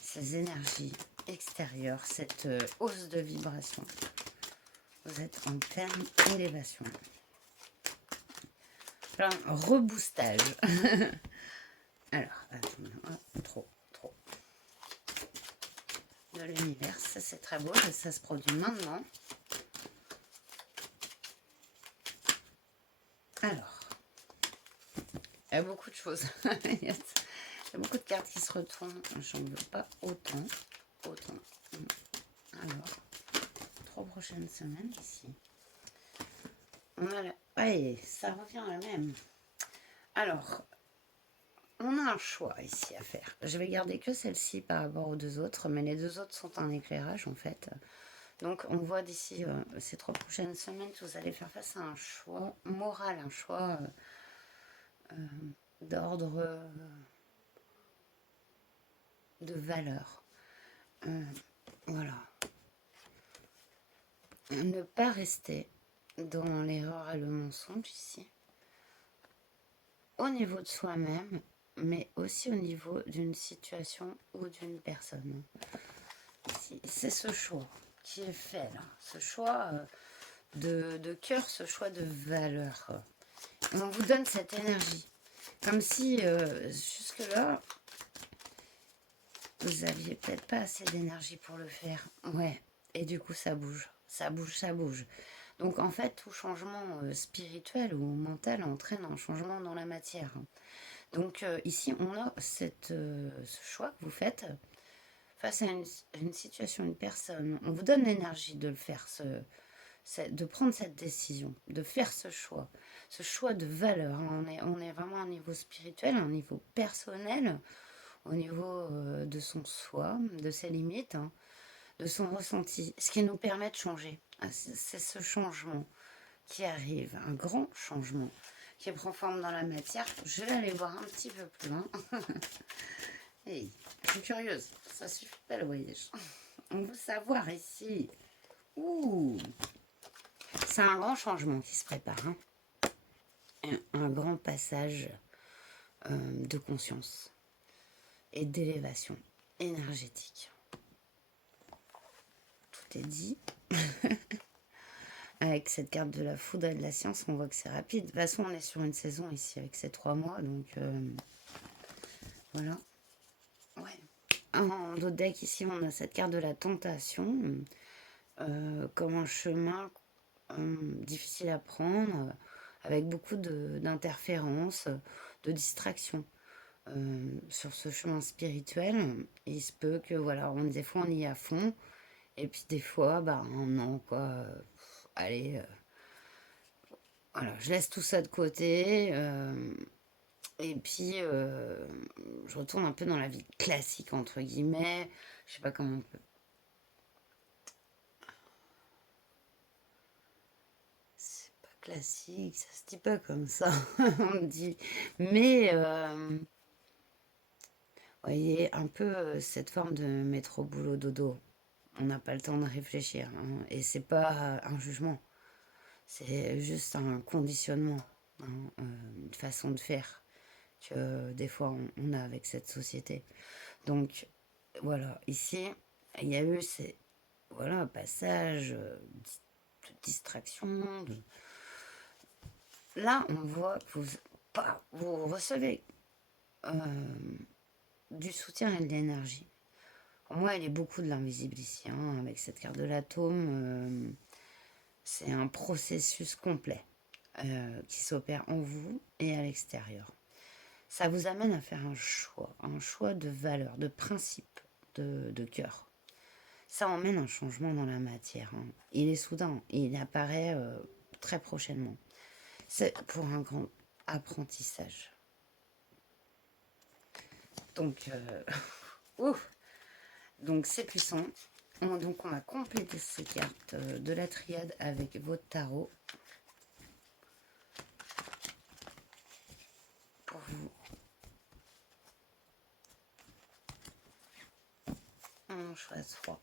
ces énergies extérieures, cette hausse de vibration. Vous êtes en pleine élévation. Plein reboostage. Alors, trop. De l'univers, ça c'est très beau, ça se produit maintenant. Alors, il y a beaucoup de choses. Il y a beaucoup de cartes qui se retournent. J'en veux pas autant. Alors, 3 prochaines semaines ici. On a la... Ouais, ça revient à la même. Alors, on a un choix ici à faire. Je vais garder que celle-ci par rapport aux 2 autres, mais les 2 autres sont un éclairage en fait. Donc on voit d'ici ces 3 prochaines semaines que vous allez faire face à un choix moral, un choix d'ordre de valeur. Voilà. Ne pas rester dans l'erreur et le mensonge ici. Au niveau de soi-même, mais aussi au niveau d'une situation ou d'une personne. C'est ce choix qui est fait là, ce choix de cœur, ce choix de valeur. On vous donne cette énergie, comme si jusque-là, vous aviez peut-être pas assez d'énergie pour le faire. Ouais, et du coup ça bouge. Donc en fait, tout changement spirituel ou mental entraîne un changement dans la matière. Donc ici, on a ce choix que vous faites face à une situation, une personne. On vous donne l'énergie de le faire, de prendre cette décision, de faire ce choix de valeur. On est vraiment à un niveau spirituel, à un niveau personnel, au niveau de son soi, de ses limites, hein, de son ressenti, ce qui nous permet de changer. C'est ce changement qui arrive, un grand changement qui prend forme dans la matière. Je vais aller voir un petit peu plus loin. Hey, je suis curieuse, ça suffit pas le voyage. On veut savoir ici. Ouh, c'est un grand changement qui se prépare. Hein. Un grand passage de conscience et d'élévation énergétique. Tout est dit. Avec cette carte de la foudre et de la science, on voit que c'est rapide. De toute façon, on est sur une saison ici avec ces 3 mois, donc Voilà. Ouais. En dos de deck, ici, on a cette carte de la tentation, comme un chemin difficile à prendre, avec beaucoup d'interférences, de distractions. Sur ce chemin spirituel, il se peut que, voilà, des fois, on y est à fond, et puis des fois, bah, non, quoi. Allez, voilà, je laisse tout ça de côté. Et puis, je retourne un peu dans la vie classique, entre guillemets. Je sais pas comment on peut. C'est pas classique, ça se dit pas comme ça. On dit. Mais, voyez, un peu cette forme de métro boulot dodo. On n'a pas le temps de réfléchir, hein. Et c'est pas un jugement. C'est juste un conditionnement, hein, une façon de faire que des fois on a avec cette société. Donc voilà, ici, il y a eu ces voilà, passages de distraction. Là, on voit que vous recevez euh, du soutien et de l'énergie. Pour moi, il est beaucoup de l'invisible ici, hein, avec cette carte de l'atome. C'est un processus complet qui s'opère en vous et à l'extérieur. Ça vous amène à faire un choix de valeur, de principe, de cœur. Ça emmène un changement dans la matière, hein. Il est soudain, il apparaît très prochainement. C'est pour un grand apprentissage. Donc, ouf, donc c'est puissant. Donc on va compléter ces cartes de la triade avec votre tarot pour vous. On choisit 3.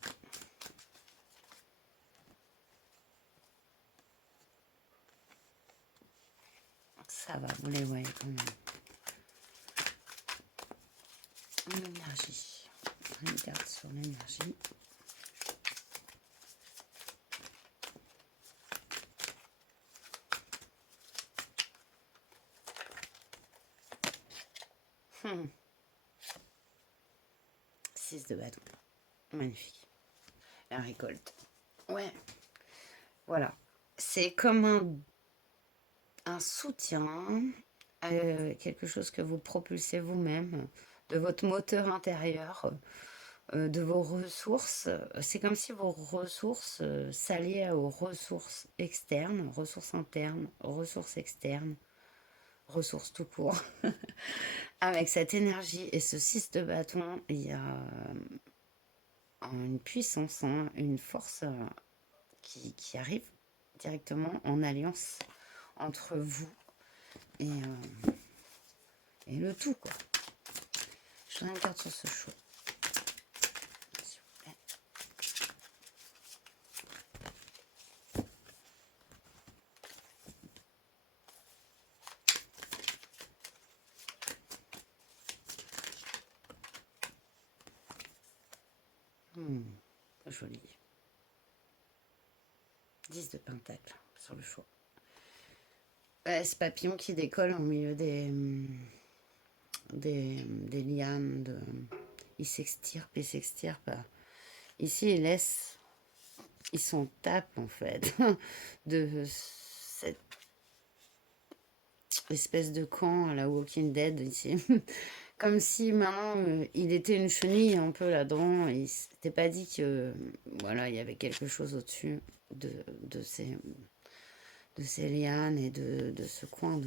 Ça va, vous les voyez quand même. L'énergie. Une carte sur l'énergie. Hmm. 6 de bâton. Magnifique. La récolte. Ouais, voilà. C'est comme un soutien, quelque chose que vous propulsez vous-même, de votre moteur intérieur, de vos ressources. C'est comme si vos ressources s'alliaient aux ressources externes, ressources internes, ressources externes, ressources tout court. Avec cette énergie et ce 6 de bâton, il y a une puissance, hein, une force qui arrive directement en alliance entre vous et le tout, quoi. Je donne une carte sur ce choix, s'il vous plaît. Joli. 10 de pentacle sur le choix. Ce papillon qui décolle au milieu des lianes. Il s'extirpe et s'extirpe. Ici, il s'en tape en fait de cette espèce de camp à la Walking Dead ici. Comme si maintenant il était une chenille un peu là-dedans et il s'était pas dit que voilà, il y avait quelque chose au-dessus de ces lianes et de ce coin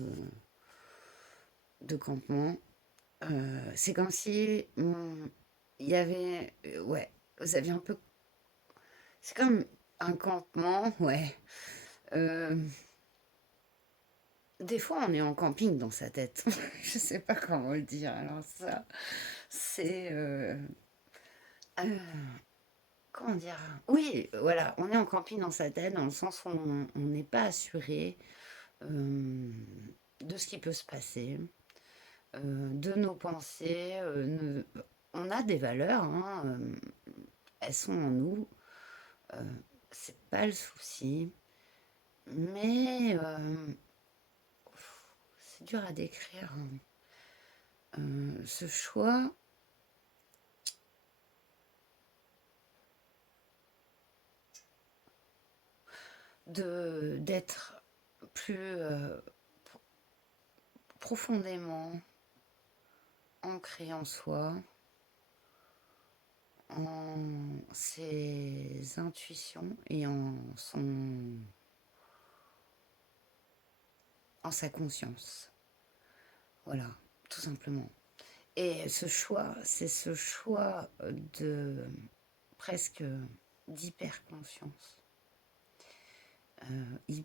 de campement. C'est comme si il y avait ouais, vous aviez un peu c'est comme un campement, ouais. Euh, des fois, on est en camping dans sa tête. Je sais pas comment le dire. Alors ça, c'est euh, comment dire? Oui, voilà, on est en camping dans sa tête dans le sens où on n'est pas assuré euh, de ce qui peut se passer, de nos pensées. On a des valeurs, hein, elles sont en nous. euh, c'est pas le souci, mais c'est dur à décrire, hein. ce choix d'être plus profondément ancré en soi, en ses intuitions et en sa conscience. Voilà, tout simplement. Et ce choix, c'est ce choix de presque d'hyper-conscience. Je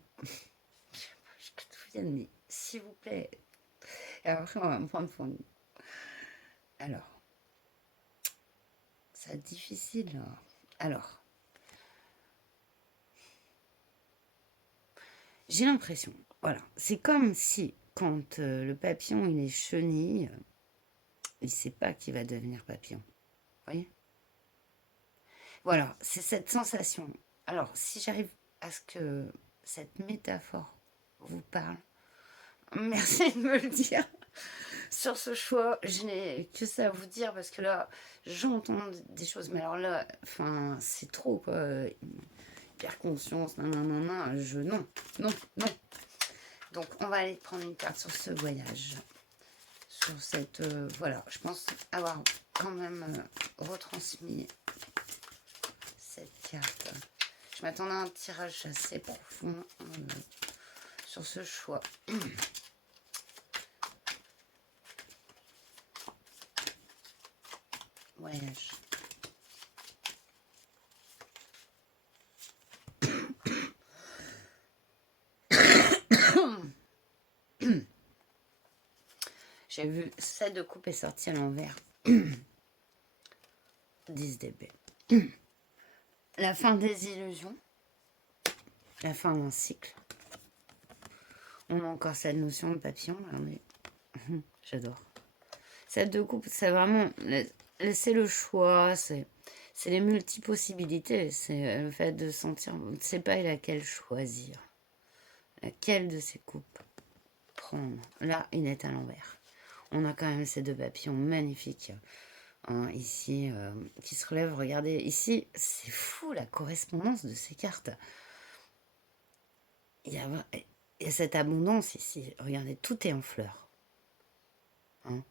te viens, mais s'il vous plaît. Et après, on va me prendre pour nous. Alors, c'est difficile. Là. Alors, j'ai l'impression, voilà, c'est comme si quand le papillon il est chenille, il sait pas qu'il va devenir papillon. Vous voyez? Voilà, c'est cette sensation. Alors, si j'arrive à ce que cette métaphore vous parle, merci de me le dire. Sur ce choix, je n'ai que ça à vous dire parce que là, j'entends des choses, mais alors là, enfin, c'est trop quoi. Hyper conscience, non, non. Donc, on va aller prendre une carte sur ce voyage. Sur cette. Voilà, je pense avoir quand même retransmis cette carte. Je m'attendais à un tirage assez profond sur ce choix. Voyage. J'ai vu 7 de coupe est sorti à l'envers. 10 d'épée. La fin des illusions. La fin d'un cycle. On a encore cette notion de papillon. Là, mais j'adore. 7 de coupe, c'est vraiment laisser le choix. C'est les multi-possibilités. C'est le fait de sentir. On ne sait pas laquelle choisir. Laquelle de ces coupes prendre. Là, il est à l'envers. On a quand même ces deux papillons magnifiques. Hein, ici, qui se relèvent. Regardez, ici, c'est fou la correspondance de ces cartes. Il y a cette abondance ici. Regardez, tout est en fleurs. Hein.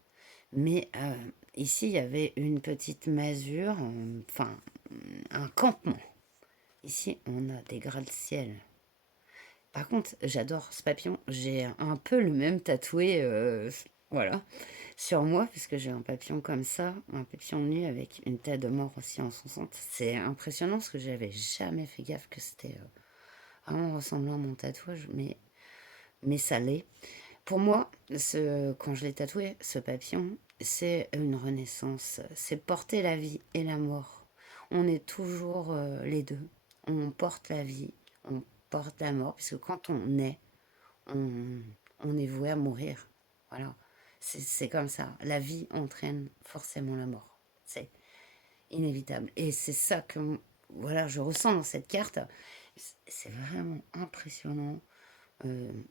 Mais ici, il y avait une petite masure, enfin, un campement. Ici, on a des gratte-ciel. Par contre, j'adore ce papillon. J'ai un peu le même tatoué, voilà, sur moi, puisque j'ai un papillon comme ça, un papillon nu avec une tête de mort aussi en son centre. C'est impressionnant parce que j'avais jamais fait gaffe que c'était vraiment ressemblant à mon tatouage, mais ça l'est. Pour moi, quand je l'ai tatoué, ce papillon, c'est une renaissance. C'est porter la vie et la mort. On est toujours les deux. On porte la vie, on porte la mort, puisque quand on naît, on, on est voué à mourir. Voilà. C'est comme ça. La vie entraîne forcément la mort. C'est inévitable. Et c'est ça que voilà, je ressens dans cette carte. C'est vraiment impressionnant.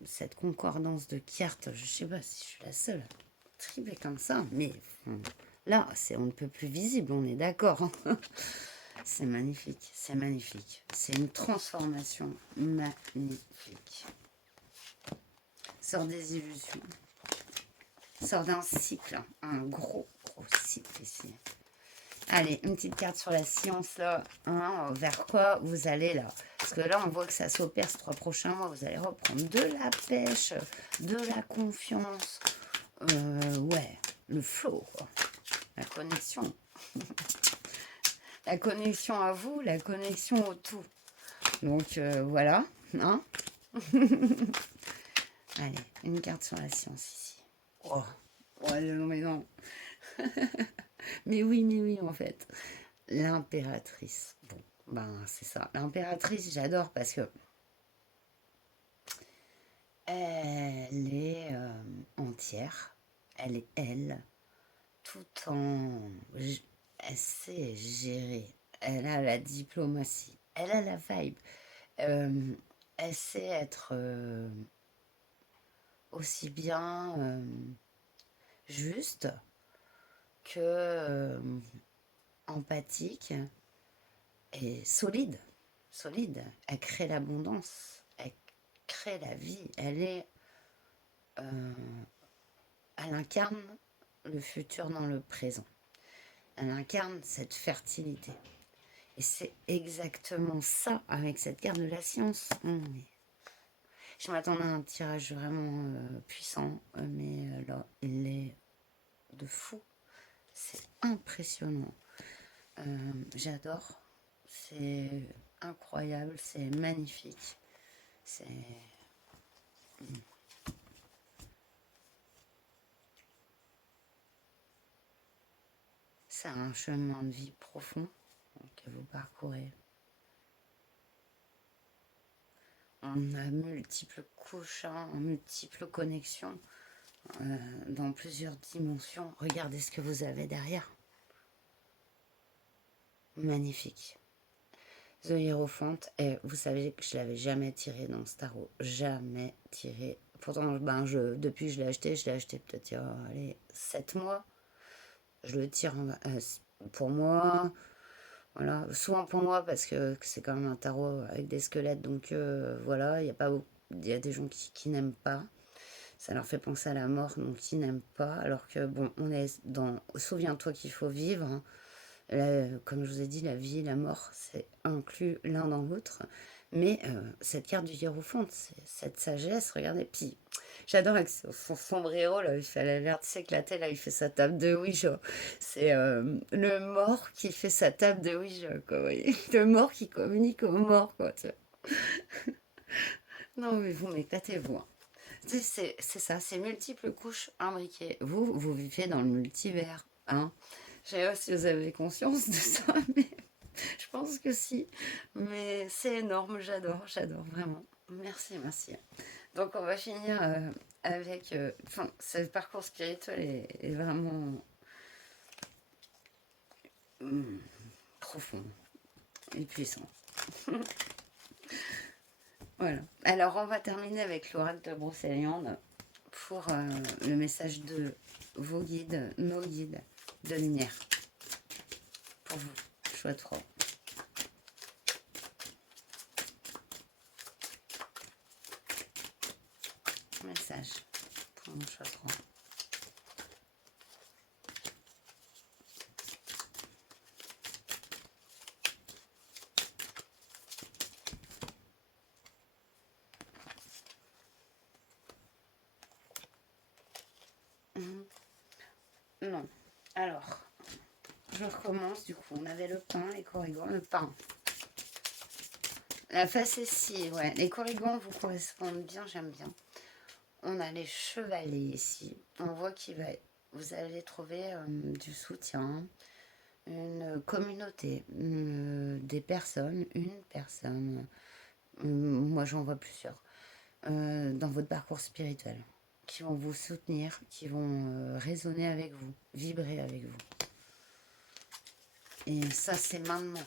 Cette concordance de cartes, je sais pas si je suis la seule à triper comme ça, mais là, on ne peut plus visible, on est d'accord. C'est magnifique, c'est magnifique. C'est une transformation magnifique. Sort des illusions. Sort d'un cycle, un gros cycle ici. Allez, une petite carte sur la science là. Hein, vers quoi vous allez là? Parce que là, on voit que ça s'opère ces 3 prochains mois. Vous allez reprendre de la pêche, de la confiance. Ouais, le flow, quoi. La connexion. La connexion à vous, la connexion au tout. Donc, voilà. Hein. Allez, une carte sur la science ici. Oh, non, mais non. Mais oui, en fait. L'impératrice. Bon, ben c'est ça. L'impératrice, j'adore parce que elle est entière. Elle est elle. Tout en... Elle sait gérer. Elle a la diplomatie. Elle a la vibe. Elle sait être aussi bien juste que empathique et solide. Solide. Elle crée l'abondance. Elle crée la vie. Euh, elle incarne le futur dans le présent. Elle incarne cette fertilité. Et c'est exactement ça avec cette carte de la science. Je m'attendais à un tirage vraiment puissant, mais là, il est de fou. C'est impressionnant. J'adore. C'est incroyable, c'est magnifique. C'est c'est un chemin de vie profond que vous parcourez. On a multiples couches, hein, multiples connexions dans plusieurs dimensions. Regardez ce que vous avez derrière. Magnifique. The Hierophant, et vous savez que je l'avais jamais tiré dans ce tarot. Jamais tiré. Pourtant, depuis que je l'ai acheté peut-être il y a 7 mois. Je le tire pour moi. Voilà, souvent pour moi parce que c'est quand même un tarot avec des squelettes, donc voilà, il y a des gens qui n'aiment pas. Ça leur fait penser à la mort, donc qui n'aiment pas. Alors que bon, on est dans souviens-toi qu'il faut vivre, hein. Là, comme je vous ai dit, la vie et la mort, c'est inclus l'un dans l'autre. Mais cette carte du hiérophante, c'est cette sagesse, regardez. Puis, j'adore avec son sombrero, là, il fait l'air de s'éclater, là, il fait sa table de Ouija. C'est le mort qui fait sa table de Ouija, quoi, vous voyez. Le mort qui communique au mort, quoi, tu vois. Non, mais vous m'éclatez, vous, hein. C'est ça, c'est multiples couches imbriquées. Vous vivez dans le multivers, hein. Je sais pas si vous avez conscience de ça, mais je pense que si. Mais c'est énorme, j'adore vraiment. Merci, merci. Donc on va finir avec... Enfin, ce parcours spirituel est vraiment hum, profond et puissant. Voilà. Alors on va terminer avec l'oracle de Brocéliande pour le message de vos guides, nos guides de lumière. Pour vous, choix 3. Message pour mon choix 3. Non. Alors, je recommence. Du coup, on avait le pain, les corrigans, le pain. La facétie, ouais. Les corrigans vous correspondent bien, j'aime bien. On a les chevaliers ici. On voit vous allez trouver du soutien, une communauté, des personnes, une personne. Moi, j'en vois plusieurs. Dans votre parcours spirituel, qui vont vous soutenir, qui vont résonner avec vous, vibrer avec vous. Et ça, c'est maintenant.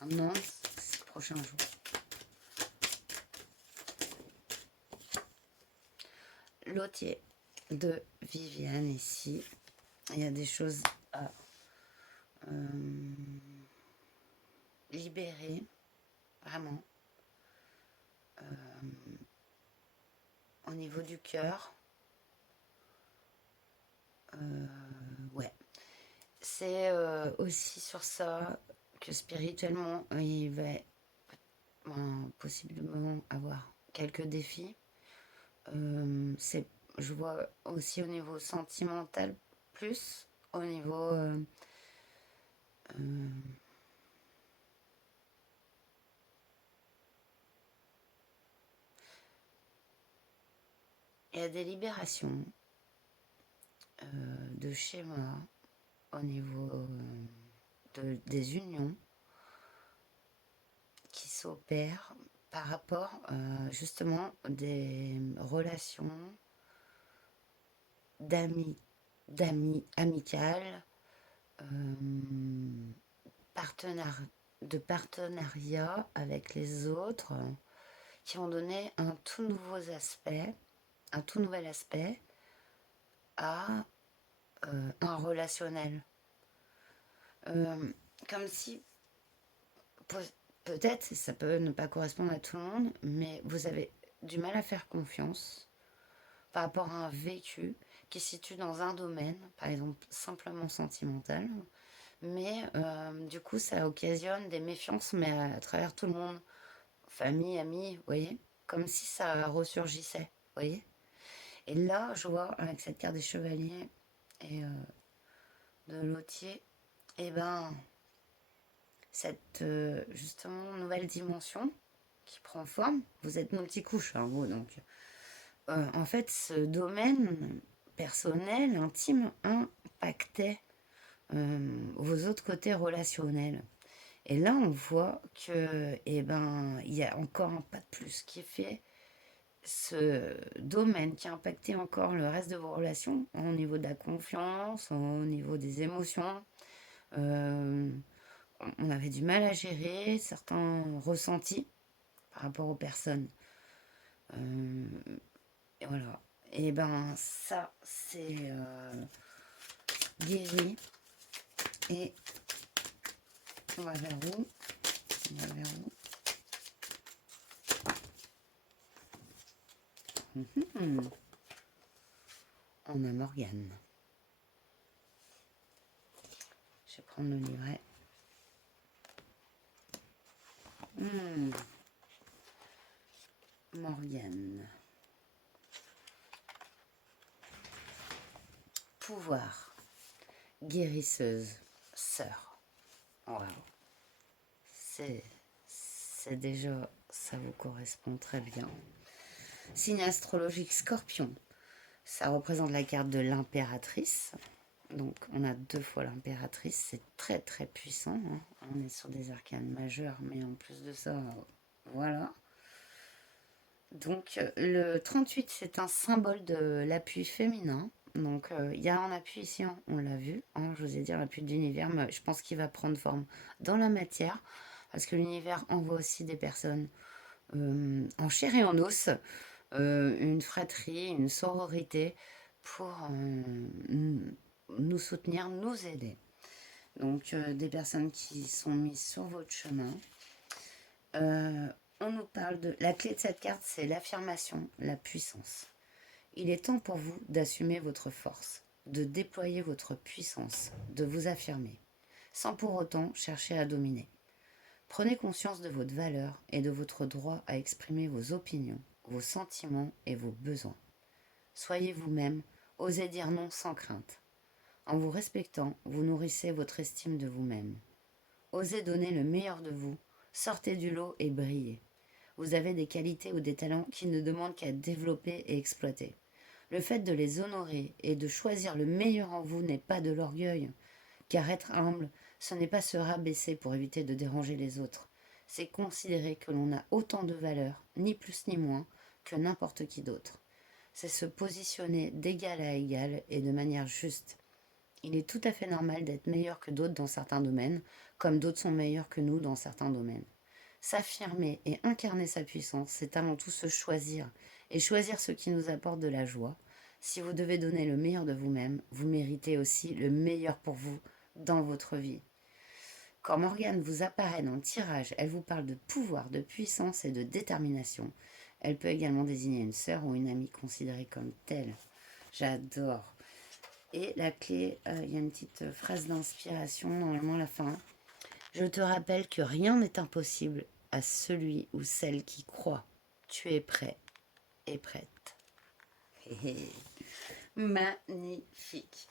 Maintenant, c'est le prochain jour. Lotier de Viviane ici. Il y a des choses à libérer, vraiment. Au niveau du cœur. Ouais. C'est aussi sur ça que spirituellement, il va possiblement avoir quelques défis. Je vois aussi au niveau sentimental, plus au niveau il y a des libérations de schémas au niveau des unions qui s'opèrent par rapport justement des relations d'amis, amicales, euh, de partenariat avec les autres qui vont donner un tout nouveau aspect un tout nouvel aspect à un relationnel. Euh, Comme si, peut-être, ça peut ne pas correspondre à tout le monde, mais vous avez du mal à faire confiance par rapport à un vécu qui se situe dans un domaine, par exemple simplement sentimental, mais du coup ça occasionne des méfiances, mais à travers tout le monde, famille, amis, vous voyez, comme si ça ressurgissait, vous voyez. Et là, je vois avec cette carte des chevaliers et de lotier, et ben cette justement nouvelle dimension qui prend forme. Vous êtes multicouche, hein, vous, donc en fait, ce domaine personnel, intime, impactait vos autres côtés relationnels. Et là, on voit que, eh ben, il y a encore un pas de plus qui est fait. Ce domaine qui a impacté encore le reste de vos relations, au niveau de la confiance, au niveau des émotions. Euh, on avait du mal à gérer certains ressentis par rapport aux personnes. Euh, et voilà. Et ben ça, c'est guéri. Et on va vers où? On va vers où? On a Morgane. Je vais prendre le livret. Morgane. Pouvoir. Guérisseuse. Sœur. Wow. C'est déjà, ça vous correspond très bien. Signe astrologique Scorpion. Ça représente la carte de l'impératrice. Donc on a 2 fois l'impératrice, c'est très très puissant, hein. On est sur des arcanes majeures, mais en plus de ça, voilà. Donc le 38, c'est un symbole de l'appui féminin. Donc il y a un appui ici, hein, on l'a vu, hein, je vous ai dit l'appui de l'univers, mais je pense qu'il va prendre forme dans la matière, parce que l'univers envoie aussi des personnes en chair et en os, une fratrie, une sororité pour nous soutenir, nous aider. Donc des personnes qui sont mises sur votre chemin. On nous parle de... La clé de cette carte, c'est l'affirmation, la puissance. Il est temps pour vous d'assumer votre force, de déployer votre puissance, de vous affirmer, sans pour autant chercher à dominer. Prenez conscience de votre valeur et de votre droit à exprimer vos opinions, vos sentiments et vos besoins. Soyez vous-même, osez dire non sans crainte. En vous respectant, vous nourrissez votre estime de vous-même. Osez donner le meilleur de vous, sortez du lot et brillez. Vous avez des qualités ou des talents qui ne demandent qu'à être développés et exploités. Le fait de les honorer et de choisir le meilleur en vous n'est pas de l'orgueil, car être humble, ce n'est pas se rabaisser pour éviter de déranger les autres. C'est considérer que l'on a autant de valeur, ni plus ni moins, que n'importe qui d'autre. C'est se positionner d'égal à égal et de manière juste. Il est tout à fait normal d'être meilleur que d'autres dans certains domaines, comme d'autres sont meilleurs que nous dans certains domaines. S'affirmer et incarner sa puissance, c'est avant tout se choisir, et choisir ce qui nous apporte de la joie. Si vous devez donner le meilleur de vous-même, vous méritez aussi le meilleur pour vous dans votre vie. Quand Morgane vous apparaît dans le tirage, elle vous parle de pouvoir, de puissance et de détermination. Elle peut également désigner une sœur ou une amie considérée comme telle. J'adore. Et la clé, il y a une petite phrase d'inspiration, normalement à la fin. Je te rappelle que rien n'est impossible à celui ou celle qui croit. Tu es prêt et prête. Magnifique.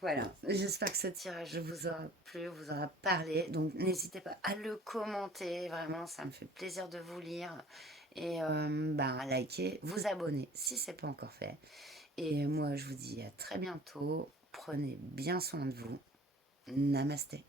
Voilà, j'espère que ce tirage vous aura plu, vous aura parlé. Donc n'hésitez pas à le commenter, vraiment, ça me fait plaisir de vous lire. Et à liker, vous abonner si ce n'est pas encore fait. Et moi, je vous dis à très bientôt. Prenez bien soin de vous. Namasté.